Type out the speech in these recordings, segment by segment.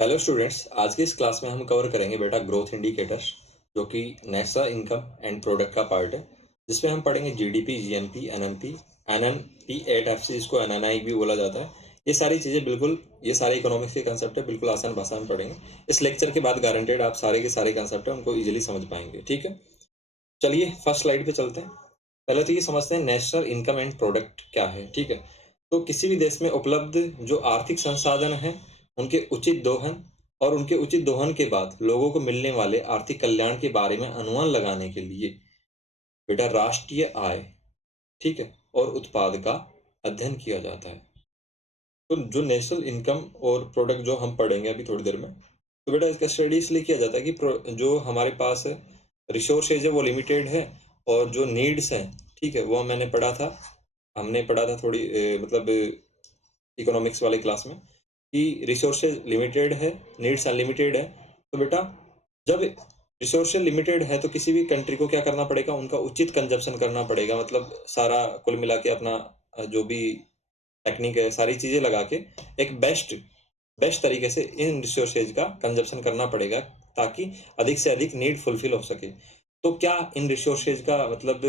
Hello students, आज की इस क्लास में हम कवर करेंगे बेटा ग्रोथ इंडिकेटर्स, जो कि नेशनल इनकम एंड प्रोडक्ट का पार्ट है, जिसमें हम पढ़ेंगे GDP, GNP, NMP, NNP 8 FC, जिसको एनएनआई भी बोला जाता है। ये सारी चीज़ें बिल्कुल, ये सारे इकोनॉमिक्स के कंसेप्ट है, बिल्कुल आसान भाषा में पढ़ेंगे। इस लेक्चर के बाद गारंटेड आप सारे के सारे कंसेप्ट है उनको ईजिली समझ पाएंगे। ठीक है, चलिए फर्स्ट स्लाइड पे चलते हैं। पहले तो ये समझते हैं नेशनल इनकम एंड प्रोडक्ट क्या है। ठीक है, तो किसी भी देश में उपलब्ध जो आर्थिक संसाधन हैं उनके उचित दोहन और उनके उचित दोहन के बाद लोगों को मिलने वाले आर्थिक कल्याण के बारे में अनुमान लगाने के लिए बेटा राष्ट्रीय आय, ठीक है, और उत्पाद का अध्ययन किया जाता है। तो जो नेशनल इनकम और प्रोडक्ट जो हम पढ़ेंगे अभी थोड़ी देर में, तो बेटा इसका स्टडी इसलिए किया जाता है कि जो हमारे पास रिसोर्सेज है वो लिमिटेड है, और जो नीड्स हैं, ठीक है, वो मैंने पढ़ा था, हमने पढ़ा था थोड़ी मतलब इकोनॉमिक्स वाली क्लास में, कि रिसोर्सेज लिमिटेड है, नीड्स अनलिमिटेड है। तो बेटा जब रिसोर्सेज लिमिटेड है तो किसी भी कंट्री को क्या करना पड़ेगा, उनका उचित कंजप्शन करना पड़ेगा, मतलब सारा कुल मिला के अपना जो भी टेक्निक है सारी चीज़ें लगा के एक बेस्ट बेस्ट तरीके से इन रिसोर्सेज का कंजप्शन करना पड़ेगा, ताकि अधिक से अधिक नीड फुलफिल हो सके। तो क्या इन रिसोर्सेज का मतलब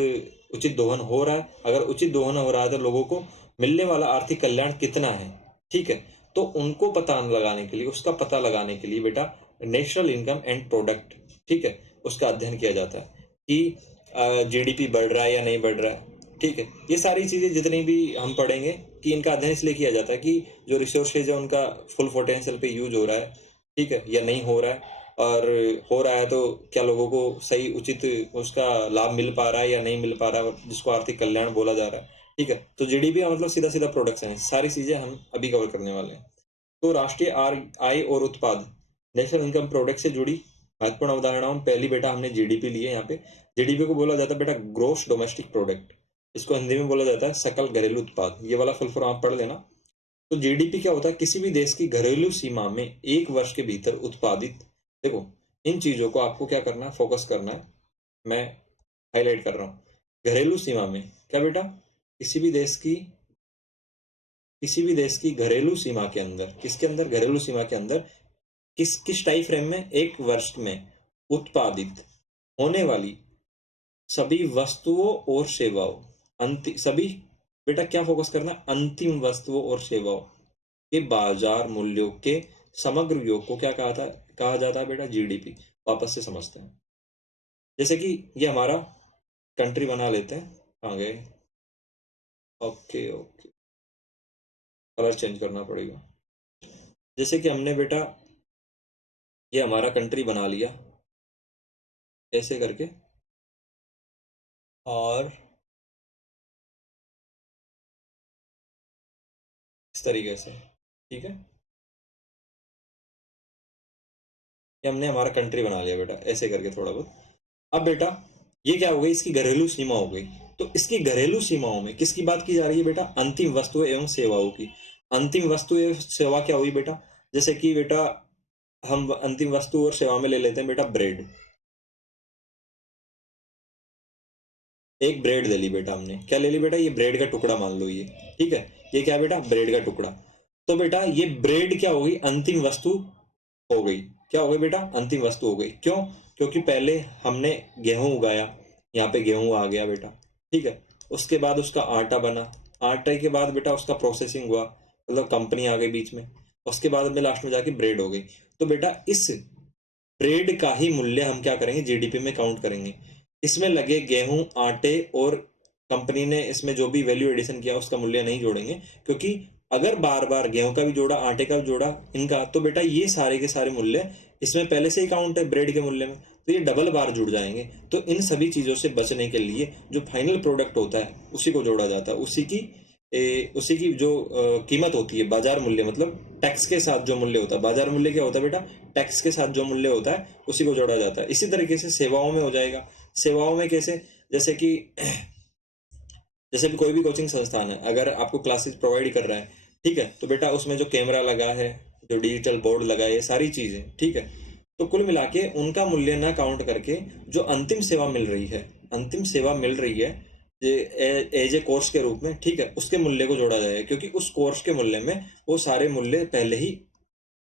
उचित दोहन हो रहा है? अगर उचित दोहन हो रहा है तो लोगों को मिलने वाला आर्थिक कल्याण कितना है? ठीक है, तो उनको पता लगाने के लिए, उसका पता लगाने के लिए बेटा नेशनल इनकम एंड प्रोडक्ट, ठीक है, उसका अध्ययन किया जाता है कि जीडीपी बढ़ रहा है या नहीं बढ़ रहा है। ठीक है, ये सारी चीज़ें जितनी भी हम पढ़ेंगे कि इनका अध्ययन इसलिए किया जाता है कि जो रिसोर्सेज है उनका फुल पोटेंशियल पे यूज हो रहा है, ठीक है, या नहीं हो रहा है, और हो रहा है तो क्या लोगों को सही उचित उसका लाभ मिल पा रहा है या नहीं मिल पा रहा है, जिसको आर्थिक कल्याण बोला जा रहा है। ठीक है, तो जीडीपी का मतलब सीधा सीधा प्रोडक्शन है। सारी चीज़ें हम अभी कवर करने वाले हैं। तो राष्ट्रीय आय और उत्पाद, नेशनल इनकम प्रोडक्ट से जुड़ी महत्वपूर्ण अवधारणाओं में पहली बेटा हमने जीडीपी ली है। यहाँ पे जीडीपी को बोला जाता है बेटा ग्रोस डोमेस्टिक प्रोडक्ट, इसको हिंदी में बोला जाता है सकल घरेलू उत्पाद। ये वाला फुल फॉर्म आप पढ़ लेना। तो जीडीपी क्या होता है? किसी भी देश की घरेलू सीमा में एक वर्ष के भीतर उत्पादित, देखो इन चीजों को आपको क्या करना है, फोकस करना है, मैं हाईलाइट कर रहा हूँ। घरेलू सीमा में क्या बेटा? किसी भी देश की घरेलू सीमा के अंदर, किसके अंदर? घरेलू सीमा के अंदर किस किस टाइम फ्रेम में? एक वर्ष में उत्पादित होने वाली सभी वस्तुओं और सेवाओं, अंतिम सभी, बेटा क्या फोकस करना? अंतिम वस्तुओं और सेवाओं के बाजार मूल्यों के समग्र योग को क्या कहा जाता है बेटा? जीडीपी। वापस से समझते हैं। जैसे कि ये हमारा कंट्री बना लेते हैं। कहाँ गए? ओके ओके, कलर चेंज करना पड़ेगा। जैसे कि हमने बेटा ये हमारा कंट्री बना लिया ऐसे करके, और इस तरीके से, ठीक है, ये हमने हमारा कंट्री बना लिया बेटा ऐसे करके थोड़ा बहुत। अब बेटा ये क्या हो गई? इसकी घरेलू सीमा हो गई। तो इसकी घरेलू सीमाओं में किसकी बात की जा रही है बेटा? अंतिम वस्तुओं एवं सेवाओं की। अंतिम वस्तु एवं सेवा क्या हुई बेटा? जैसे कि बेटा हम अंतिम वस्तु और सेवा में ले लेते हैं बेटा ब्रेड। एक ब्रेड ले ली बेटा हमने, क्या ले ली बेटा? ये ब्रेड का टुकड़ा मान लो ये, ठीक है, ये क्या बेटा? ब्रेड का टुकड़ा। तो बेटा ये ब्रेड क्या हो गई? अंतिम वस्तु हो गई। क्या हो गई बेटा? अंतिम वस्तु हो गई। क्यों? क्योंकि पहले हमने गेहूं उगाया, यहाँ पे गेहूं आ गया बेटा, ठीक है, उसके बाद उसका आटा बना, आटे के बाद बेटा उसका प्रोसेसिंग हुआ, मतलब कंपनी आ गई बीच में, उसके बाद में लास्ट में जाके ब्रेड हो गई। तो बेटा इस ब्रेड का ही मूल्य हम क्या करेंगे? जीडीपी में काउंट करेंगे। इसमें लगे गेहूं, आटे और कंपनी ने इसमें जो भी वैल्यू एडिशन किया उसका मूल्य नहीं जोड़ेंगे, क्योंकि अगर बार बार गेहूं का भी जोड़ा, आटे का भी जोड़ा इनका, तो बेटा ये सारे के सारे मूल्य इसमें पहले से ही काउंट है ब्रेड के मूल्य में, तो ये डबल बार जुड़ जाएंगे। तो इन सभी चीज़ों से बचने के लिए जो फाइनल प्रोडक्ट होता है उसी को जोड़ा जाता है, उसी की जो कीमत होती है, बाजार मूल्य, मतलब टैक्स के साथ जो मूल्य होता है। बाजार मूल्य क्या होता है बेटा? टैक्स के साथ जो मूल्य होता है उसी को जोड़ा जाता है। इसी तरीके से सेवाओं में हो जाएगा। सेवाओं में कैसे? जैसे कि जैसे भी कोई भी कोचिंग संस्थान है, अगर आपको क्लासेस प्रोवाइड कर रहा है, ठीक है, तो बेटा उसमें जो कैमरा लगा है, जो डिजिटल बोर्ड लगा है, ये सारी चीज़ें, ठीक है, तो कुल मिला के उनका मूल्य ना काउंट करके जो अंतिम सेवा मिल रही है, अंतिम सेवा मिल रही है एज ए कोर्स के रूप में, ठीक है, उसके मूल्य को जोड़ा जाएगा, क्योंकि उस कोर्स के मूल्य में वो सारे मूल्य पहले ही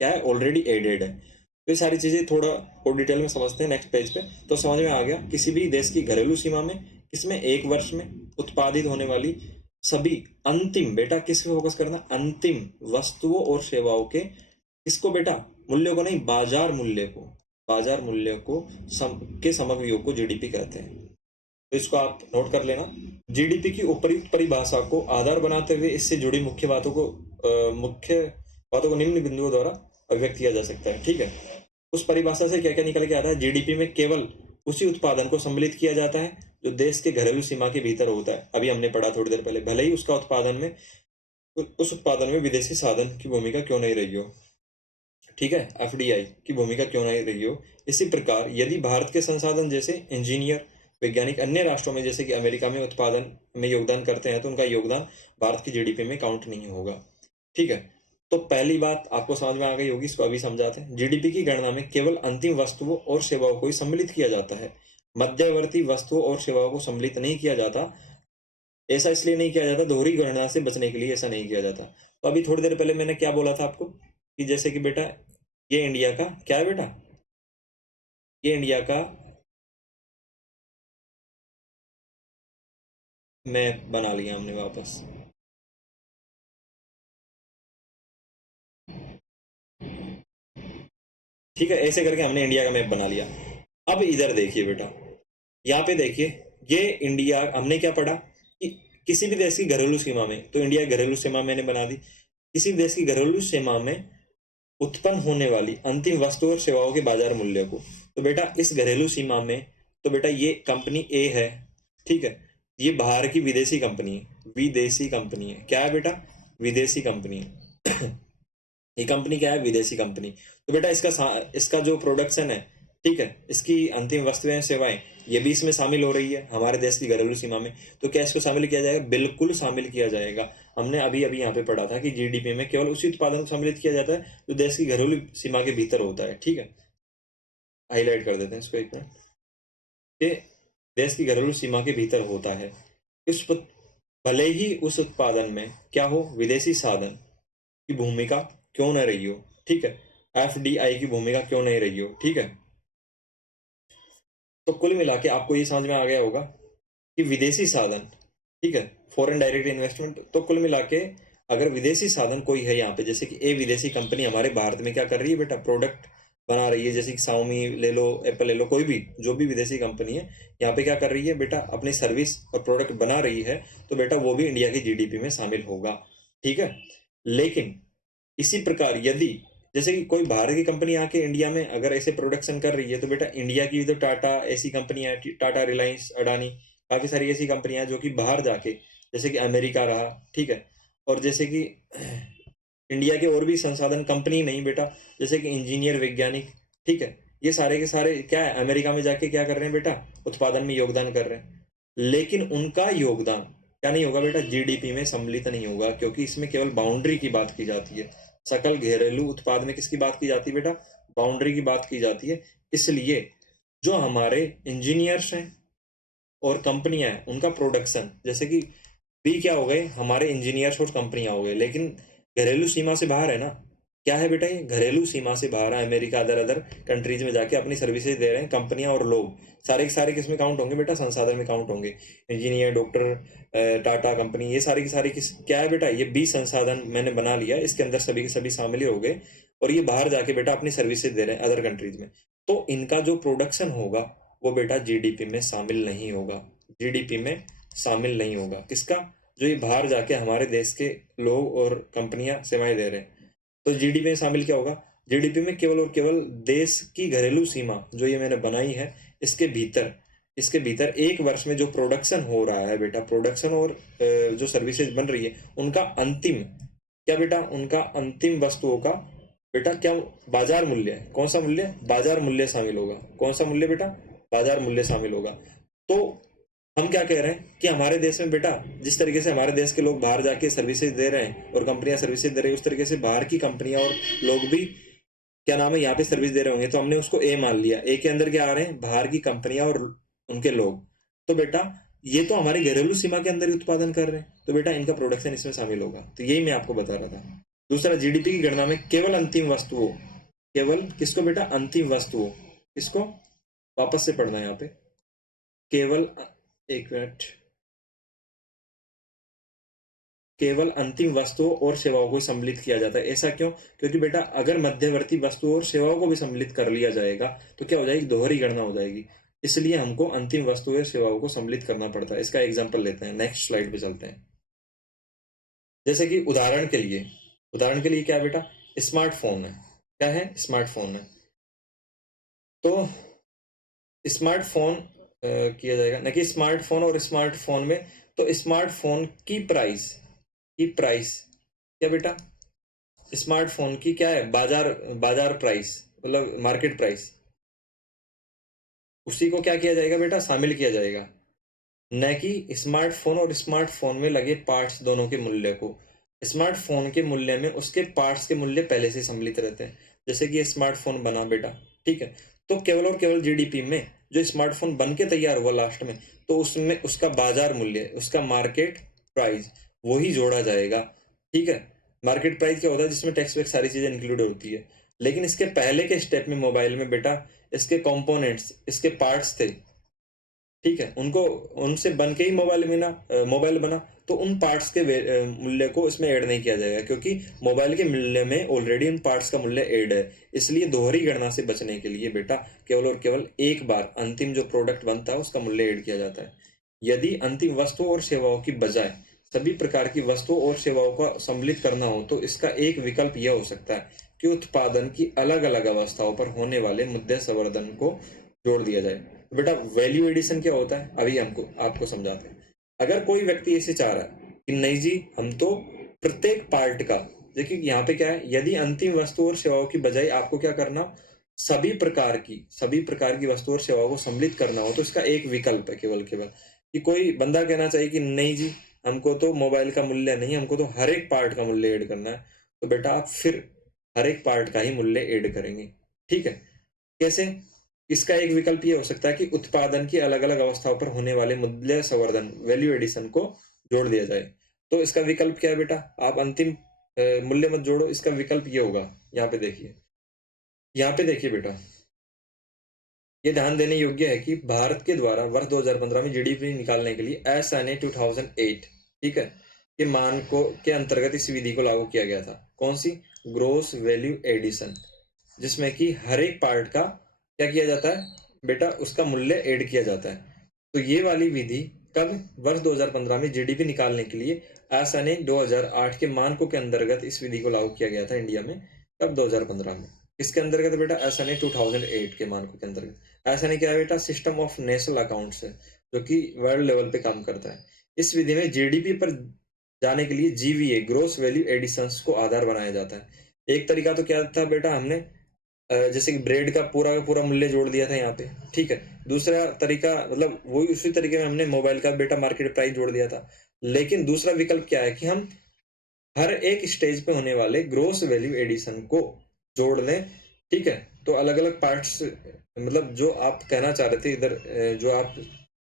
क्या है, ऑलरेडी एडेड है। तो ये सारी चीजें थोड़ा और डिटेल में समझते हैं नेक्स्ट पेज पे, तो समझ में आ गया। किसी भी देश की घरेलू सीमा में किसमें एक वर्ष में उत्पादित होने वाली सभी अंतिम, बेटा किस पे फोकस करना, अंतिम वस्तुओं और सेवाओं के, किसको बेटा, मूल्यों को नहीं, बाजार मूल्य को, बाजार मूल्य को के समग्र योग को जीडीपी कहते हैं। तो इसको आप नोट कर लेना। जीडीपी की उपयुक्त परिभाषा को आधार बनाते हुए इससे जुड़ी मुख्य बातों को निम्न बिंदुओं द्वारा अभिव्यक्त किया जा सकता है। ठीक है, उस परिभाषा से क्या क्या निकल के आता है, जीडीपी में केवल उसी उत्पादन को सम्मिलित किया जाता है जो देश के घरेलू सीमा के भीतर होता है। अभी हमने पढ़ा थोड़ी देर पहले, भले ही उसका उत्पादन में उस उत्पादन में विदेशी साधन की भूमिका क्यों नहीं रही हो। ठीक है, एफडीआई की भूमिका क्यों नहीं रही हो। इसी प्रकार यदि भारत के संसाधन जैसे इंजीनियर वैज्ञानिक अन्य राष्ट्रों में जैसे कि अमेरिका में उत्पादन में योगदान करते हैं तो उनका योगदान भारत की जीडीपी में काउंट नहीं होगा। ठीक है, तो पहली बात आपको समझ में आ गई होगी, इसको अभी समझाते हैं। जीडीपी की गणना में केवल अंतिम वस्तुओं और सेवाओं को ही सम्मिलित किया जाता है, मध्यवर्ती वस्तुओं और सेवाओं को सम्मिलित नहीं किया जाता। ऐसा इसलिए नहीं किया जाता, दोहरी गणना से बचने के लिए ऐसा नहीं किया जाता। तो अभी थोड़ी देर पहले मैंने क्या बोला था आपको कि जैसे कि बेटा ये इंडिया का क्या है बेटा, ये इंडिया का मैप बना लिया हमने वापस। ठीक है, ऐसे करके हमने इंडिया का मैप बना लिया। अब इधर देखिए बेटा, यहाँ पे देखिए, ये इंडिया हमने क्या पढ़ा कि किसी भी देश की घरेलू सीमा में, तो इंडिया की घरेलू सीमा मैंने बना दी, किसी भी देश की घरेलू सीमा में उत्पन्न होने वाली अंतिम वस्तु और सेवाओं के बाजार मूल्य को। तो बेटा इस घरेलू सीमा में, तो बेटा ये कंपनी ए है, ठीक है, ये बाहर की विदेशी कंपनी है, विदेशी कंपनी है, क्या है बेटा, विदेशी कंपनी है। ये कंपनी क्या है, विदेशी कंपनी। तो बेटा इसका जो प्रोडक्शन है, ठीक है, इसकी अंतिम वस्तुएं सेवाएं, ये भी इसमें शामिल हो रही है हमारे देश की घरेलू सीमा में। तो क्या इसको शामिल किया जाएगा, बिल्कुल शामिल किया जाएगा। हमने अभी अभी यहाँ पे पढ़ा था कि जीडीपी में केवल उसी उत्पादन को सम्मिलित किया जाता है जो देश की घरेलू सीमा के भीतर होता है। ठीक है, हाईलाइट कर देते हैं इसको एक मिनट, कि देश की घरेलू सीमा के भीतर होता है। भले ही उस उत्पादन में क्या हो, विदेशी साधन की भूमिका क्यों न रही हो। ठीक है, एफडीआई की भूमिका क्यों नहीं रही हो। ठीक है, तो कुल मिला के आपको ये समझ में आ गया होगा कि विदेशी साधन, ठीक है, फॉरेन डायरेक्ट इन्वेस्टमेंट। तो कुल मिला के अगर विदेशी साधन कोई है यहाँ पे, जैसे कि ए विदेशी कंपनी हमारे भारत में क्या कर रही है बेटा, प्रोडक्ट बना रही है, जैसे कि साउमी ले लो, एप्पल ले लो, कोई भी जो भी विदेशी कंपनी है यहाँ पे क्या कर रही है बेटा, अपनी सर्विस और प्रोडक्ट बना रही है, तो बेटा वो भी इंडिया की जीडीपी में शामिल होगा। ठीक है, लेकिन इसी प्रकार यदि जैसे कि कोई बाहर की कंपनी आके इंडिया में अगर ऐसे प्रोडक्शन कर रही है, तो बेटा इंडिया की तो टाटा ऐसी कंपनियां हैं, टाटा, रिलायंस, अडानी, काफी सारी ऐसी कंपनियां जो कि बाहर जाके, जैसे कि अमेरिका रहा, ठीक है, और जैसे कि इंडिया के और भी संसाधन कंपनी नहीं बेटा, जैसे कि इंजीनियर वैज्ञानिक, ठीक है, ये सारे के सारे क्या है, अमेरिका में जाके क्या कर रहे हैं बेटा, उत्पादन में योगदान कर रहे हैं। लेकिन उनका योगदान क्या नहीं होगा बेटा, जीडीपी में सम्मिलित नहीं होगा, क्योंकि इसमें केवल बाउंड्री की बात की जाती है। सकल घरेलू उत्पाद में किसकी बात की जाती है बेटा, बाउंड्री की बात की जाती है। इसलिए जो हमारे इंजीनियर्स हैं और कंपनियां हैं, उनका प्रोडक्शन, जैसे कि भी क्या हो गए, हमारे इंजीनियर्स और कंपनियां हो गए, लेकिन घरेलू सीमा से बाहर है ना, क्या है बेटा, ये घरेलू सीमा से बाहर है, अमेरिका अदर अदर कंट्रीज में जाके अपनी सर्विसेज दे रहे हैं कंपनियां और लोग, सारे के सारे किस में काउंट होंगे बेटा, संसाधन में काउंट होंगे। इंजीनियर, डॉक्टर, टाटा कंपनी, ये सारी की सारी किस क्या है बेटा, ये 20 संसाधन मैंने बना लिया, इसके अंदर सभी के सभी शामिल ही हो गए, और ये बाहर जाके बेटा अपनी सर्विसेज दे रहे हैं अदर कंट्रीज में। तो इनका जो प्रोडक्शन होगा वो बेटा जीडीपी में शामिल नहीं होगा, जीडीपी में शामिल नहीं होगा। किसका, जो ये बाहर जाके हमारे देश के लोग और कंपनियां सेवाएं दे रहे हैं। तो जीडीपी में शामिल क्या होगा, जीडीपी में केवल और केवल देश की घरेलू सीमा जो ये मैंने बनाई है, इसके भीतर एक वर्ष में जो प्रोडक्शन हो रहा है बेटा, प्रोडक्शन और जो सर्विसेज बन रही है, उनका अंतिम क्या बेटा, उनका अंतिम वस्तुओं का बेटा क्या बाजार मूल्य है, कौन सा मूल्य, बाजार मूल्य शामिल होगा। कौन सा मूल्य बेटा, बाजार मूल्य शामिल होगा। तो हम क्या कह रहे हैं कि हमारे देश में बेटा जिस तरीके से हमारे देश के लोग बाहर जाके सर्विसेज दे रहे हैं और कंपनियां सर्विसेज दे रही है, उस तरीके से बाहर की कंपनियां और लोग भी क्या नाम है यहाँ पे सर्विस दे रहे होंगे। तो हमने उसको ए मान लिया, ए के अंदर क्या आ रहे हैं, बाहर की कंपनियां और उनके लोग। तो बेटा ये तो हमारी घरेलू सीमा के अंदर ही उत्पादन कर रहे हैं, तो बेटा इनका प्रोडक्शन इसमें शामिल होगा। तो यही मैं आपको बता रहा था। दूसरा, जीडीपी की गणना में केवल अंतिम वस्तुओं, केवल किसको बेटा, अंतिम वस्तुओं, किसको, वापस से पढ़ना है यहाँ पे, केवल, एक मिनट, केवल अंतिम वस्तुओं और सेवाओं को सम्मिलित किया जाता है। ऐसा क्यों? क्योंकि बेटा अगर मध्यवर्ती वस्तुओं और सेवाओं को भी सम्मिलित कर लिया जाएगा तो क्या हो जाएगी, दोहरी गणना हो जाएगी। इसलिए हमको अंतिम वस्तुओं और सेवाओं को सम्मिलित करना पड़ता है। इसका एग्जाम्पल लेते हैं, नेक्स्ट स्लाइड पे चलते हैं। जैसे कि उदाहरण के लिए क्या है बेटा, स्मार्टफोन है। क्या है? स्मार्टफोन है। तो स्मार्टफोन किया जाएगा ना कि स्मार्टफोन और स्मार्टफोन में, तो स्मार्टफोन की प्राइस क्या बेटा, स्मार्टफोन की क्या है, बाजार बाजार प्राइस, मतलब मार्केट प्राइस, उसी को क्या किया जाएगा बेटा, शामिल किया जाएगा, न कि स्मार्टफोन और स्मार्टफोन में लगे पार्ट्स दोनों के मूल्य को। स्मार्टफोन के मूल्य में उसके पार्ट्स के मूल्य पहले से सम्मिलित रहते हैं। जैसे कि ये स्मार्टफोन बना बेटा, ठीक है, तो केवल और केवल जीडीपी में जो स्मार्टफोन बन के तैयार हुआ लास्ट में, तो उसमें उसका बाजार मूल्य, उसका मार्केट प्राइस, वही जोड़ा जाएगा। ठीक है, मार्केट प्राइस क्या होता है, जिसमें टैक्स वैक्स सारी चीजें इंक्लूड होती है। लेकिन इसके पहले के स्टेप में मोबाइल में बेटा इसके कंपोनेंट्स, इसके पार्ट्स थे, ठीक है, उनको, उनसे बन के ही मोबाइल बना, तो उन पार्ट्स के मूल्य को इसमें ऐड नहीं किया जाएगा, क्योंकि मोबाइल के मूल्य में ऑलरेडी उन पार्ट्स का मूल्य ऐड है। इसलिए दोहरी गणना से बचने के लिए बेटा केवल और केवल एक बार अंतिम जो प्रोडक्ट बनता है उसका मूल्य ऐड किया जाता है। यदि अंतिम वस्तुओं और सेवाओं की बजाय सभी प्रकार की वस्तुओं और सेवाओं का सम्मिलित करना हो, तो इसका एक विकल्प यह हो सकता है कि उत्पादन की अलग अलग अवस्थाओं पर होने वाले मुद्दे संवर्धन को जोड़ दिया जाए। बेटा वैल्यू एडिशन क्या होता है, अभी हमको आपको समझाते हैं। अगर कोई व्यक्ति ऐसे चाह रहा है कि नहीं जी, हम तो प्रत्येक पार्ट का, देखिए यहाँ पे क्या है, यदि अंतिम वस्तु और सेवाओं की बजाय आपको क्या करना, सभी प्रकार की वस्तुओं और सेवाओं को सम्मिलित करना हो, तो इसका एक विकल्प है केवल केवल, कि कोई बंदा कहना चाहिए कि नहीं जी, हमको तो मोबाइल का मूल्य नहीं, हमको तो हर एक पार्ट का मूल्य ऐड करना है, तो बेटा आप फिर हर एक पार्ट का ही मूल्य ऐड करेंगे। ठीक है, कैसे? इसका एक विकल्प ये हो सकता है कि उत्पादन की अलग अलग अवस्थाओं पर होने वाले मूल्य संवर्धन, वैल्यू एडिशन को जोड़ दिया जाए। तो इसका विकल्प क्या है बेटा, आप अंतिम मूल्य मत जोड़ो, इसका विकल्प ये होगा, यहाँ पे देखिए बेटा, ये ध्यान देने योग्य है कि भारत के द्वारा वर्ष 2015 में जीडीपी निकालने के लिए SNA 2008, ठीक है, के मानकों के अंतर्गत इस विधि को लागू किया गया था। कौन सी? ग्रोस वैल्यू एडिशन, जिसमें कि हर एक पार्ट का क्या किया जाता है बेटा, उसका मूल्य ऐड किया जाता है। तो ये वाली विधि कब? वर्ष 2015 में जीडीपी निकालने के लिए SNA 2008 के मानकों के अंतर्गत इस विधि को लागू किया गया था इंडिया में। कब? 2015 में। किसके अंतर्गत बेटा? SNA 2008 के मानकों के अंतर्गत। SNA क्या है बेटा? सिस्टम ऑफ नेशनल अकाउंट्स है, जो कि वर्ल्ड लेवल पे काम करता है। इस विधि में जीडीपी पर जाने के लिए GVA, ग्रोस वैल्यू एडिशंस को आधार बनाया जाता है। एक तरीका तो क्या था बेटा, हमने जैसे कि ब्रेड का पूरा मूल्य जोड़ दिया था यहाँ पे, ठीक है। दूसरा तरीका, मतलब वही उसी तरीके में हमने मोबाइल का बेटा मार्केट प्राइस जोड़ दिया था। लेकिन दूसरा विकल्प क्या है कि हम हर एक स्टेज पे होने वाले ग्रोस वैल्यू एडिशन को जोड़ लें, ठीक है। तो अलग अलग पार्ट्स, मतलब जो आप कहना चाह रहे थे इधर, जो आप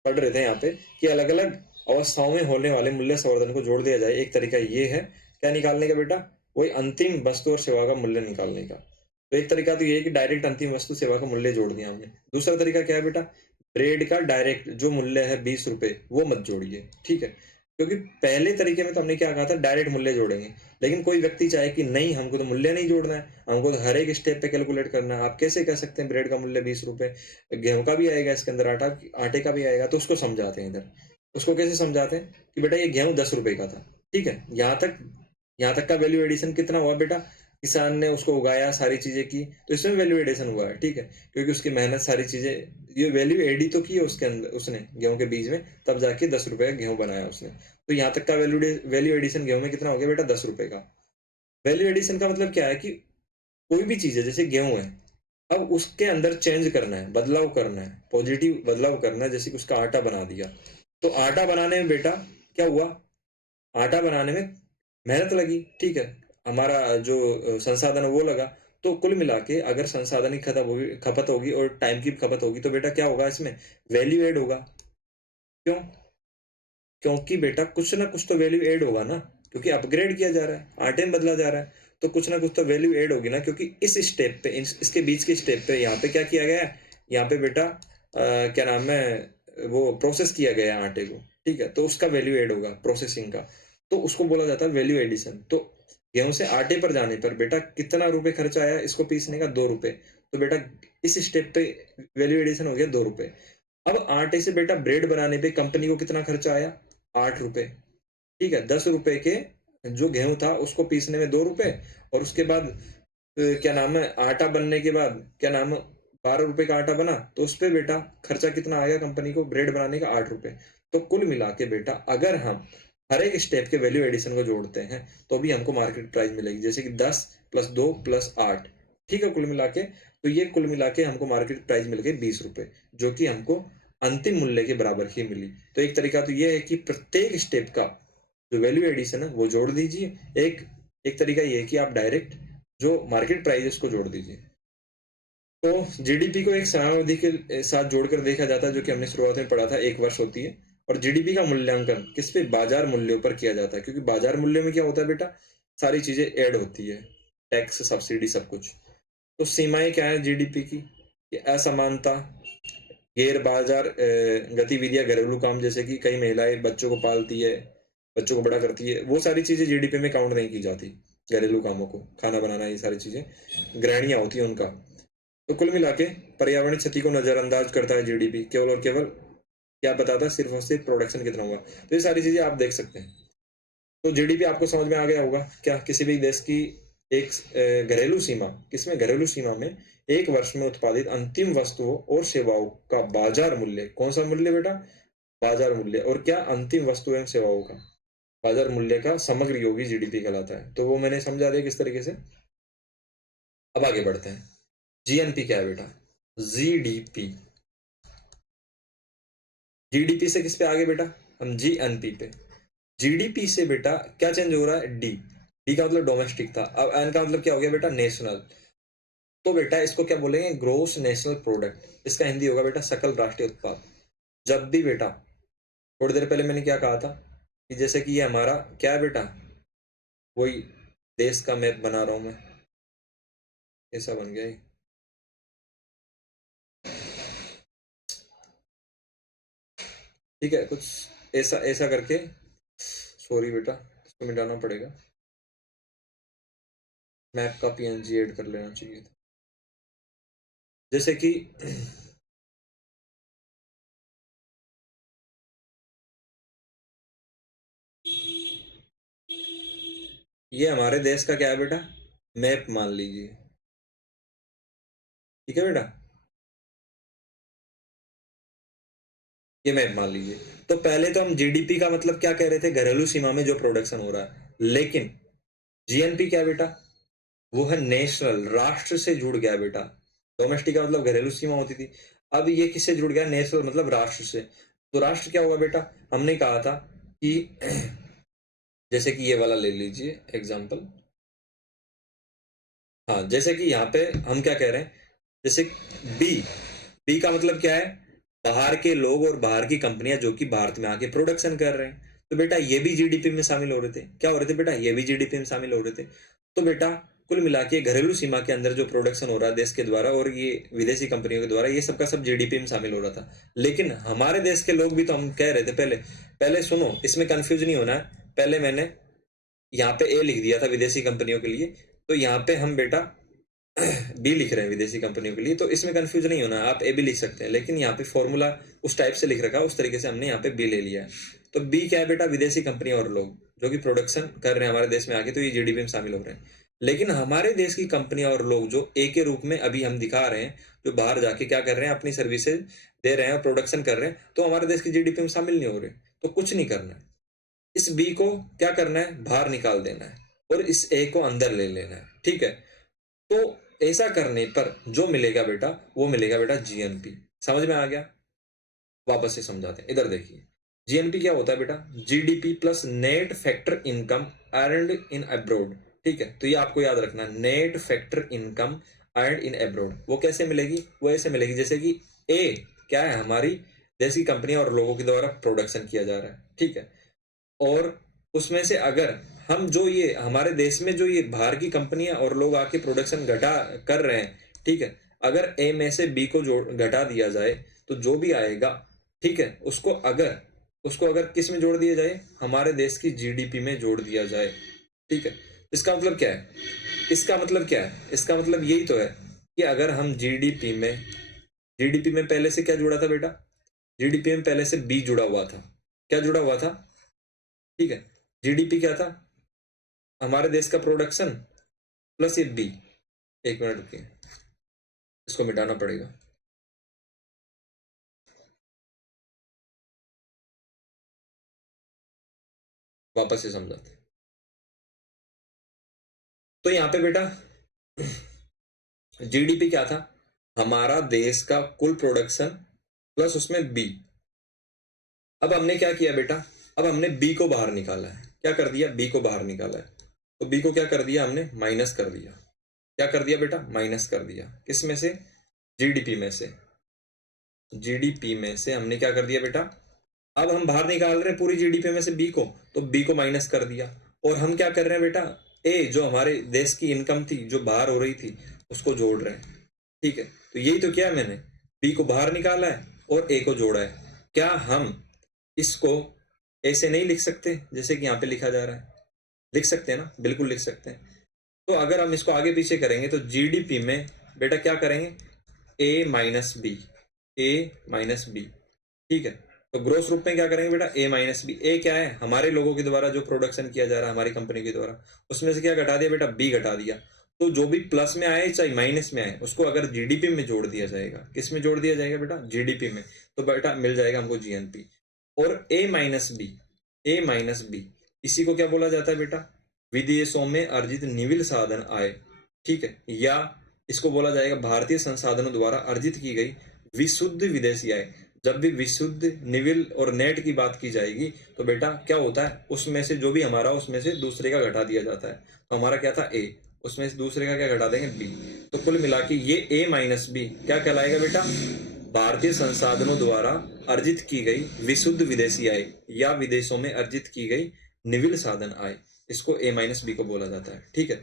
पढ़ रहे थे यहाँ पे, कि अलग अलग अवस्थाओं में होने वाले मूल्य संवर्धन को जोड़ दिया जाए। एक तरीका ये है क्या निकालने का बेटा, वही अंतिम वस्तु और सेवा का मूल्य निकालने का। तो एक तरीका तो ये है कि डायरेक्ट अंतिम वस्तु सेवा का मूल्य जोड़ दिया हमने। दूसरा तरीका क्या है बेटा, ब्रेड का डायरेक्ट जो मूल्य है 20 रुपए, वो मत जोड़िए, ठीक है। क्योंकि पहले तरीके में तो हमने क्या कहा था, डायरेक्ट मूल्य जोड़ेंगे। लेकिन कोई व्यक्ति चाहे कि नहीं, हमको तो मूल्य नहीं जोड़ना है, हमको तो हर एक स्टेप पे कैलकुलेट करना है। आप कैसे कह सकते हैं ब्रेड का मूल्य 20 रुपए, गेहूं का भी आएगा इसके अंदर, आटे का भी आएगा। तो उसको समझाते हैं इधर। उसको कैसे समझाते हैं कि बेटा ये गेहूं 10 रुपए का था, ठीक है। यहाँ तक का वैल्यू एडिशन कितना हुआ बेटा, किसान ने उसको उगाया, सारी चीजें की, तो इसमें वैल्यू एडिशन हुआ है, ठीक है। क्योंकि उसकी मेहनत, सारी चीजें, ये वैल्यू एड ही तो की है उसके अंदर, उसने गेहूं के बीज में, तब जाके 10 रुपए का गेहूं बनाया उसने। तो यहाँ तक का वैल्यू एडिशन गेहूं में कितना हो गया बेटा, 10 रुपए का। वैल्यू एडिशन का मतलब क्या है कि कोई भी चीज है, जैसे गेहूं है, अब उसके अंदर चेंज करना है, बदलाव करना है, पॉजिटिव बदलाव करना है। जैसे कि उसका आटा बना दिया, तो आटा बनाने में बेटा क्या हुआ, आटा बनाने में मेहनत लगी, ठीक है, हमारा जो संसाधन है वो लगा। तो कुल मिला के अगर संसाधन की खपत होगी और टाइम की खपत होगी, तो बेटा क्या होगा, इसमें वैल्यू एड होगा। क्यों? क्योंकि बेटा कुछ ना कुछ तो वैल्यू एड होगा ना, क्योंकि अपग्रेड किया जा रहा है, आटे में बदला जा रहा है। तो कुछ ना कुछ तो वैल्यू ऐड होगी ना, क्योंकि इस स्टेप पे, इसके बीच के स्टेप पे यहाँ पे क्या किया गया है, यहाँ पे बेटा क्या नाम है वो प्रोसेस किया गया है आटे को, ठीक है, तो उसका वैल्यू ऐड होगा प्रोसेसिंग का, तो उसको बोला जाता है वैल्यू एडिशन। तो गेहूं से आटे पर जाने पर बेटा कितना रुपए खर्चा आया इसको पीसने का, 2 रुपए, तो बेटा इस स्टेप पे वैल्यू एडिशन हो गया 2 रुपए। अब आटे से बेटा ब्रेड बनाने पे कंपनी को कितना खर्चा आया, 8 रुपए, ठीक है, 10 रुपए के जो गेहूं था उसको पीसने में 2 रुपए, और उसके बाद क्या नाम है आटा बनने के बाद क्या नाम है 12 रुपए का आटा बना, तो उस पर बेटा खर्चा कितना आ गया कंपनी को ब्रेड बनाने का, 8 रुपए। तो कुल मिला के बेटा अगर हम हर एक स्टेप के वैल्यू एडिशन को जोड़ते हैं तो भी हमको मार्केट प्राइस मिलेगी, जैसे कि 10 + 2 + 8, ठीक है, कुल मिला के, तो ये कुल मिला के हमको मार्केट प्राइस मिल गई 20 रुपए, जो कि हमको अंतिम मूल्य के बराबर ही मिली। तो एक तरीका तो ये है कि प्रत्येक स्टेप का जो वैल्यू एडिशन है वो जोड़ दीजिए, एक तरीका ये है कि आप डायरेक्ट जो मार्केट प्राइस उसको जोड़ दीजिए। तो जीडीपी को एक समयावधि के साथ जोड़कर देखा जाता है, जो कि हमने शुरुआत में पढ़ा था, 1 वर्ष होती है। और जीडीपी का मूल्यांकन किस पे, बाजार मूल्यों पर किया जाता है, क्योंकि बाजार मूल्य में क्या होता है बेटा, सारी चीजें ऐड होती है, टैक्स, सब्सिडी, सब कुछ। तो सीमाएं क्या है जीडीपी की, असमानता, गैर बाजार गतिविधियां, घरेलू काम, जैसे कि कई महिलाएं बच्चों को पालती है, बच्चों को बड़ा करती है, वो सारी चीजें जीडीपी में काउंट नहीं की जाती, घरेलू कामों को, खाना बनाना, ये सारी चीजें गृहिणियां होती है उनका। तो कुल मिला के पर्यावरण क्षति को नजरअंदाज करता है जीडीपी, केवल और केवल क्या बताता है, सिर्फ और सिर्फ प्रोडक्शन कितना हुआ। तो ये सारी चीजें आप देख सकते हैं। तो जीडीपी आपको समझ में आ गया होगा क्या, किसी भी देश की एक घरेलू सीमा, किसमें, घरेलू सीमा में 1 वर्ष में उत्पादित अंतिम वस्तुओं और सेवाओं का बाजार मूल्य, कौन सा मूल्य बेटा, बाजार मूल्य, और क्या, अंतिम वस्तु एवं सेवाओं का बाजार मूल्य का समग्र योगी जीडीपी कहलाता है। तो वो मैंने समझा दिया किस तरीके से। अब आगे बढ़ते हैं, जीएनपी क्या है बेटा, जीडीपी, जीडीपी से किस पे आगे बेटा, हम जीएनपी पे। जीडीपी से बेटा क्या चेंज हो रहा है, डी, डी का मतलब डोमेस्टिक था, अब एन का मतलब क्या हो गया बेटा, नेशनल। तो बेटा इसको क्या बोलेंगे, ग्रोस नेशनल प्रोडक्ट, इसका हिंदी होगा बेटा सकल राष्ट्रीय उत्पाद। जब भी बेटा, थोड़ी देर पहले मैंने क्या कहा था कि जैसे कि ये हमारा क्या है बेटा, वही देश का मैप बना रहा हूं मैं, ऐसा बन गया ये, ठीक है, कुछ ऐसा ऐसा करके, सॉरी बेटा इसको मिटाना पड़ेगा, मैप का पीएनजी ऐड कर लेना चाहिए था, जैसे कि ये हमारे देश का क्या है बेटा, मैप मान लीजिए, ठीक है बेटा, ये मैप मान लीजिए। तो पहले तो हम जीडीपी का मतलब क्या कह रहे थे, घरेलू सीमा में जो प्रोडक्शन हो रहा है, लेकिन जीएनपी क्या बेटा, वो है नेशनल, राष्ट्र से जुड़ गया बेटा। डोमेस्टिक का मतलब घरेलू सीमा होती थी, अब ये किससे जुड़ गया, नेशनल मतलब राष्ट्र से। तो राष्ट्र क्या होगा बेटा, हमने कहा था कि जैसे कि ये वाला ले लीजिए एग्जांपल, हाँ, जैसे कि यहाँ पे हम क्या कह रहे हैं, जैसे बी, बी का मतलब क्या है, बाहर के लोग और बाहर की कंपनियां जो कि भारत में आके प्रोडक्शन कर रहे हैं, तो बेटा ये भी जीडीपी में शामिल हो रहे थे, क्या हो रहे थे बेटा, ये भी जीडीपी में शामिल हो रहे थे। तो बेटा कुल मिला के घरेलू सीमा के अंदर जो प्रोडक्शन हो रहा है देश के द्वारा और ये विदेशी कंपनियों के द्वारा, ये सबका सब जीडीपी में शामिल हो रहा था। लेकिन हमारे देश के लोग भी, तो हम कह रहे थे पहले, पहले सुनो, इसमें कंफ्यूज नहीं होना है, पहले मैंने यहाँ पे ए लिख दिया था विदेशी कंपनियों के लिए, तो यहाँ पे हम बेटा बी लिख रहे हैं विदेशी कंपनियों के लिए, तो इसमें कंफ्यूज नहीं होना, आप ए भी लिख सकते हैं, लेकिन यहाँ पे फॉर्मूला उस टाइप से लिख रखा है, उस तरीके से हमने यहाँ पे बी ले लिया है। तो बी क्या है बेटा, विदेशी कंपनी और लोग जो कि प्रोडक्शन कर रहे हैं हमारे देश में आके, तो ये जीडीपी में शामिल हो रहे हैं। लेकिन हमारे देश की कंपनियां और लोग जो ए के रूप में अभी हम दिखा रहे हैं, जो बाहर जाके क्या कर रहे हैं, अपनी सर्विसेज दे रहे हैं और प्रोडक्शन कर रहे हैं, तो हमारे देश की जीडीपी में शामिल नहीं हो रहे। तो कुछ नहीं करना है, इस बी को क्या करना है, बाहर निकाल देना है और इस ए को अंदर ले लेना है, ठीक है। तो ऐसा करने पर जो मिलेगा बेटा, वो मिलेगा बेटा जीएनपी। समझ में आ गया, वापस से समझाते हैं, इधर देखिए, जीएनपी क्या होता है बेटा, GDP plus net factor income earned in abroad, ठीक है। तो ये आपको याद रखना, net factor income earned in abroad, वो कैसे मिलेगी, वो ऐसे मिलेगी जैसे कि ए क्या है, हमारी देश की कंपनी और लोगों के द्वारा प्रोडक्शन किया जा रहा है, ठीक है, और उसमें से अगर हम जो ये हमारे देश में जो ये बाहर की कंपनियां और लोग आके प्रोडक्शन घटा कर रहे हैं, ठीक है, अगर ए में से बी को जोड़ घटा दिया जाए तो जो भी आएगा, ठीक है, उसको अगर किस में जोड़ दिया जाए, हमारे देश की जीडीपी में जोड़ दिया जाए, ठीक है। इसका मतलब क्या है, इसका मतलब क्या है, इसका मतलब यही तो है कि अगर हम जीडीपी में पहले से क्या जुड़ा था बेटा, जीडीपी में पहले से बी जुड़ा हुआ था, क्या जुड़ा हुआ था, ठीक है, जीडीपी क्या था, हमारे देश का प्रोडक्शन प्लस ये बी, एक मिनट रुकिए, इसको मिटाना पड़ेगा, वापस से समझाते। तो यहां पे बेटा जीडीपी क्या था, हमारा देश का कुल प्रोडक्शन प्लस उसमें बी। अब हमने क्या किया बेटा, अब हमने बी को बाहर निकाला है, क्या कर दिया, बी को बाहर निकाला है, तो बी को क्या कर दिया हमने, माइनस कर दिया, क्या कर दिया बेटा, माइनस कर दिया, किस में से, जीडीपी में से, जीडीपी में से हमने क्या कर दिया बेटा, अब हम बाहर निकाल रहे हैं पूरी जीडीपी में से बी को, तो बी को माइनस कर दिया, और हम क्या कर रहे हैं बेटा, ए जो हमारे देश की इनकम थी जो बाहर हो रही थी उसको जोड़ रहे हैं, ठीक है। तो यही तो किया है मैंने, बी को बाहर निकाला है और ए को जोड़ा है। क्या हम इसको ऐसे नहीं लिख सकते जैसे कि यहाँ पे लिखा जा रहा है, लिख सकते हैं ना, बिल्कुल लिख सकते हैं। तो अगर हम इसको आगे पीछे करेंगे तो जीडीपी में बेटा क्या करेंगे, ए माइनस बी, ए माइनस बी, ठीक है। तो ग्रोस रूप में क्या करेंगे बेटा, ए माइनस बी, ए क्या है, हमारे लोगों के द्वारा जो प्रोडक्शन किया जा रहा है हमारी कंपनी के द्वारा, उसमें से क्या घटा दिया बेटा, बी घटा दिया। तो जो भी प्लस में आए चाहे माइनस में आए उसको अगर जीडीपी में जोड़ दिया जाएगा, किस में जोड़ दिया जाएगा बेटा, जीडीपी में, तो बेटा मिल जाएगा हमको जीएनपी। और ए माइनस बी, ए माइनस बी, इसी को क्या बोला जाता है बेटा, विदेशों में अर्जित निविल साधन आय, ठीक है, या इसको बोला जाएगा भारतीय संसाधनों द्वारा अर्जित की गई विशुद्ध विदेशी आय। जब भी विशुद्ध, निविल और नेट की बात की जाएगी तो बेटा क्या होता है, उसमें से जो भी हमारा उसमें से दूसरे का घटा दिया जाता है। तो हमारा क्या था ए, उसमें से दूसरे का क्या घटा देंगे, बी। तो कुल मिला के ये ए माइनस बी क्या कहलाएगा बेटा, भारतीय संसाधनों द्वारा अर्जित की गई विशुद्ध विदेशी आय या विदेशों में अर्जित की गई निविल साधन आय, इसको ए माइनस बी को बोला जाता है, ठीक है।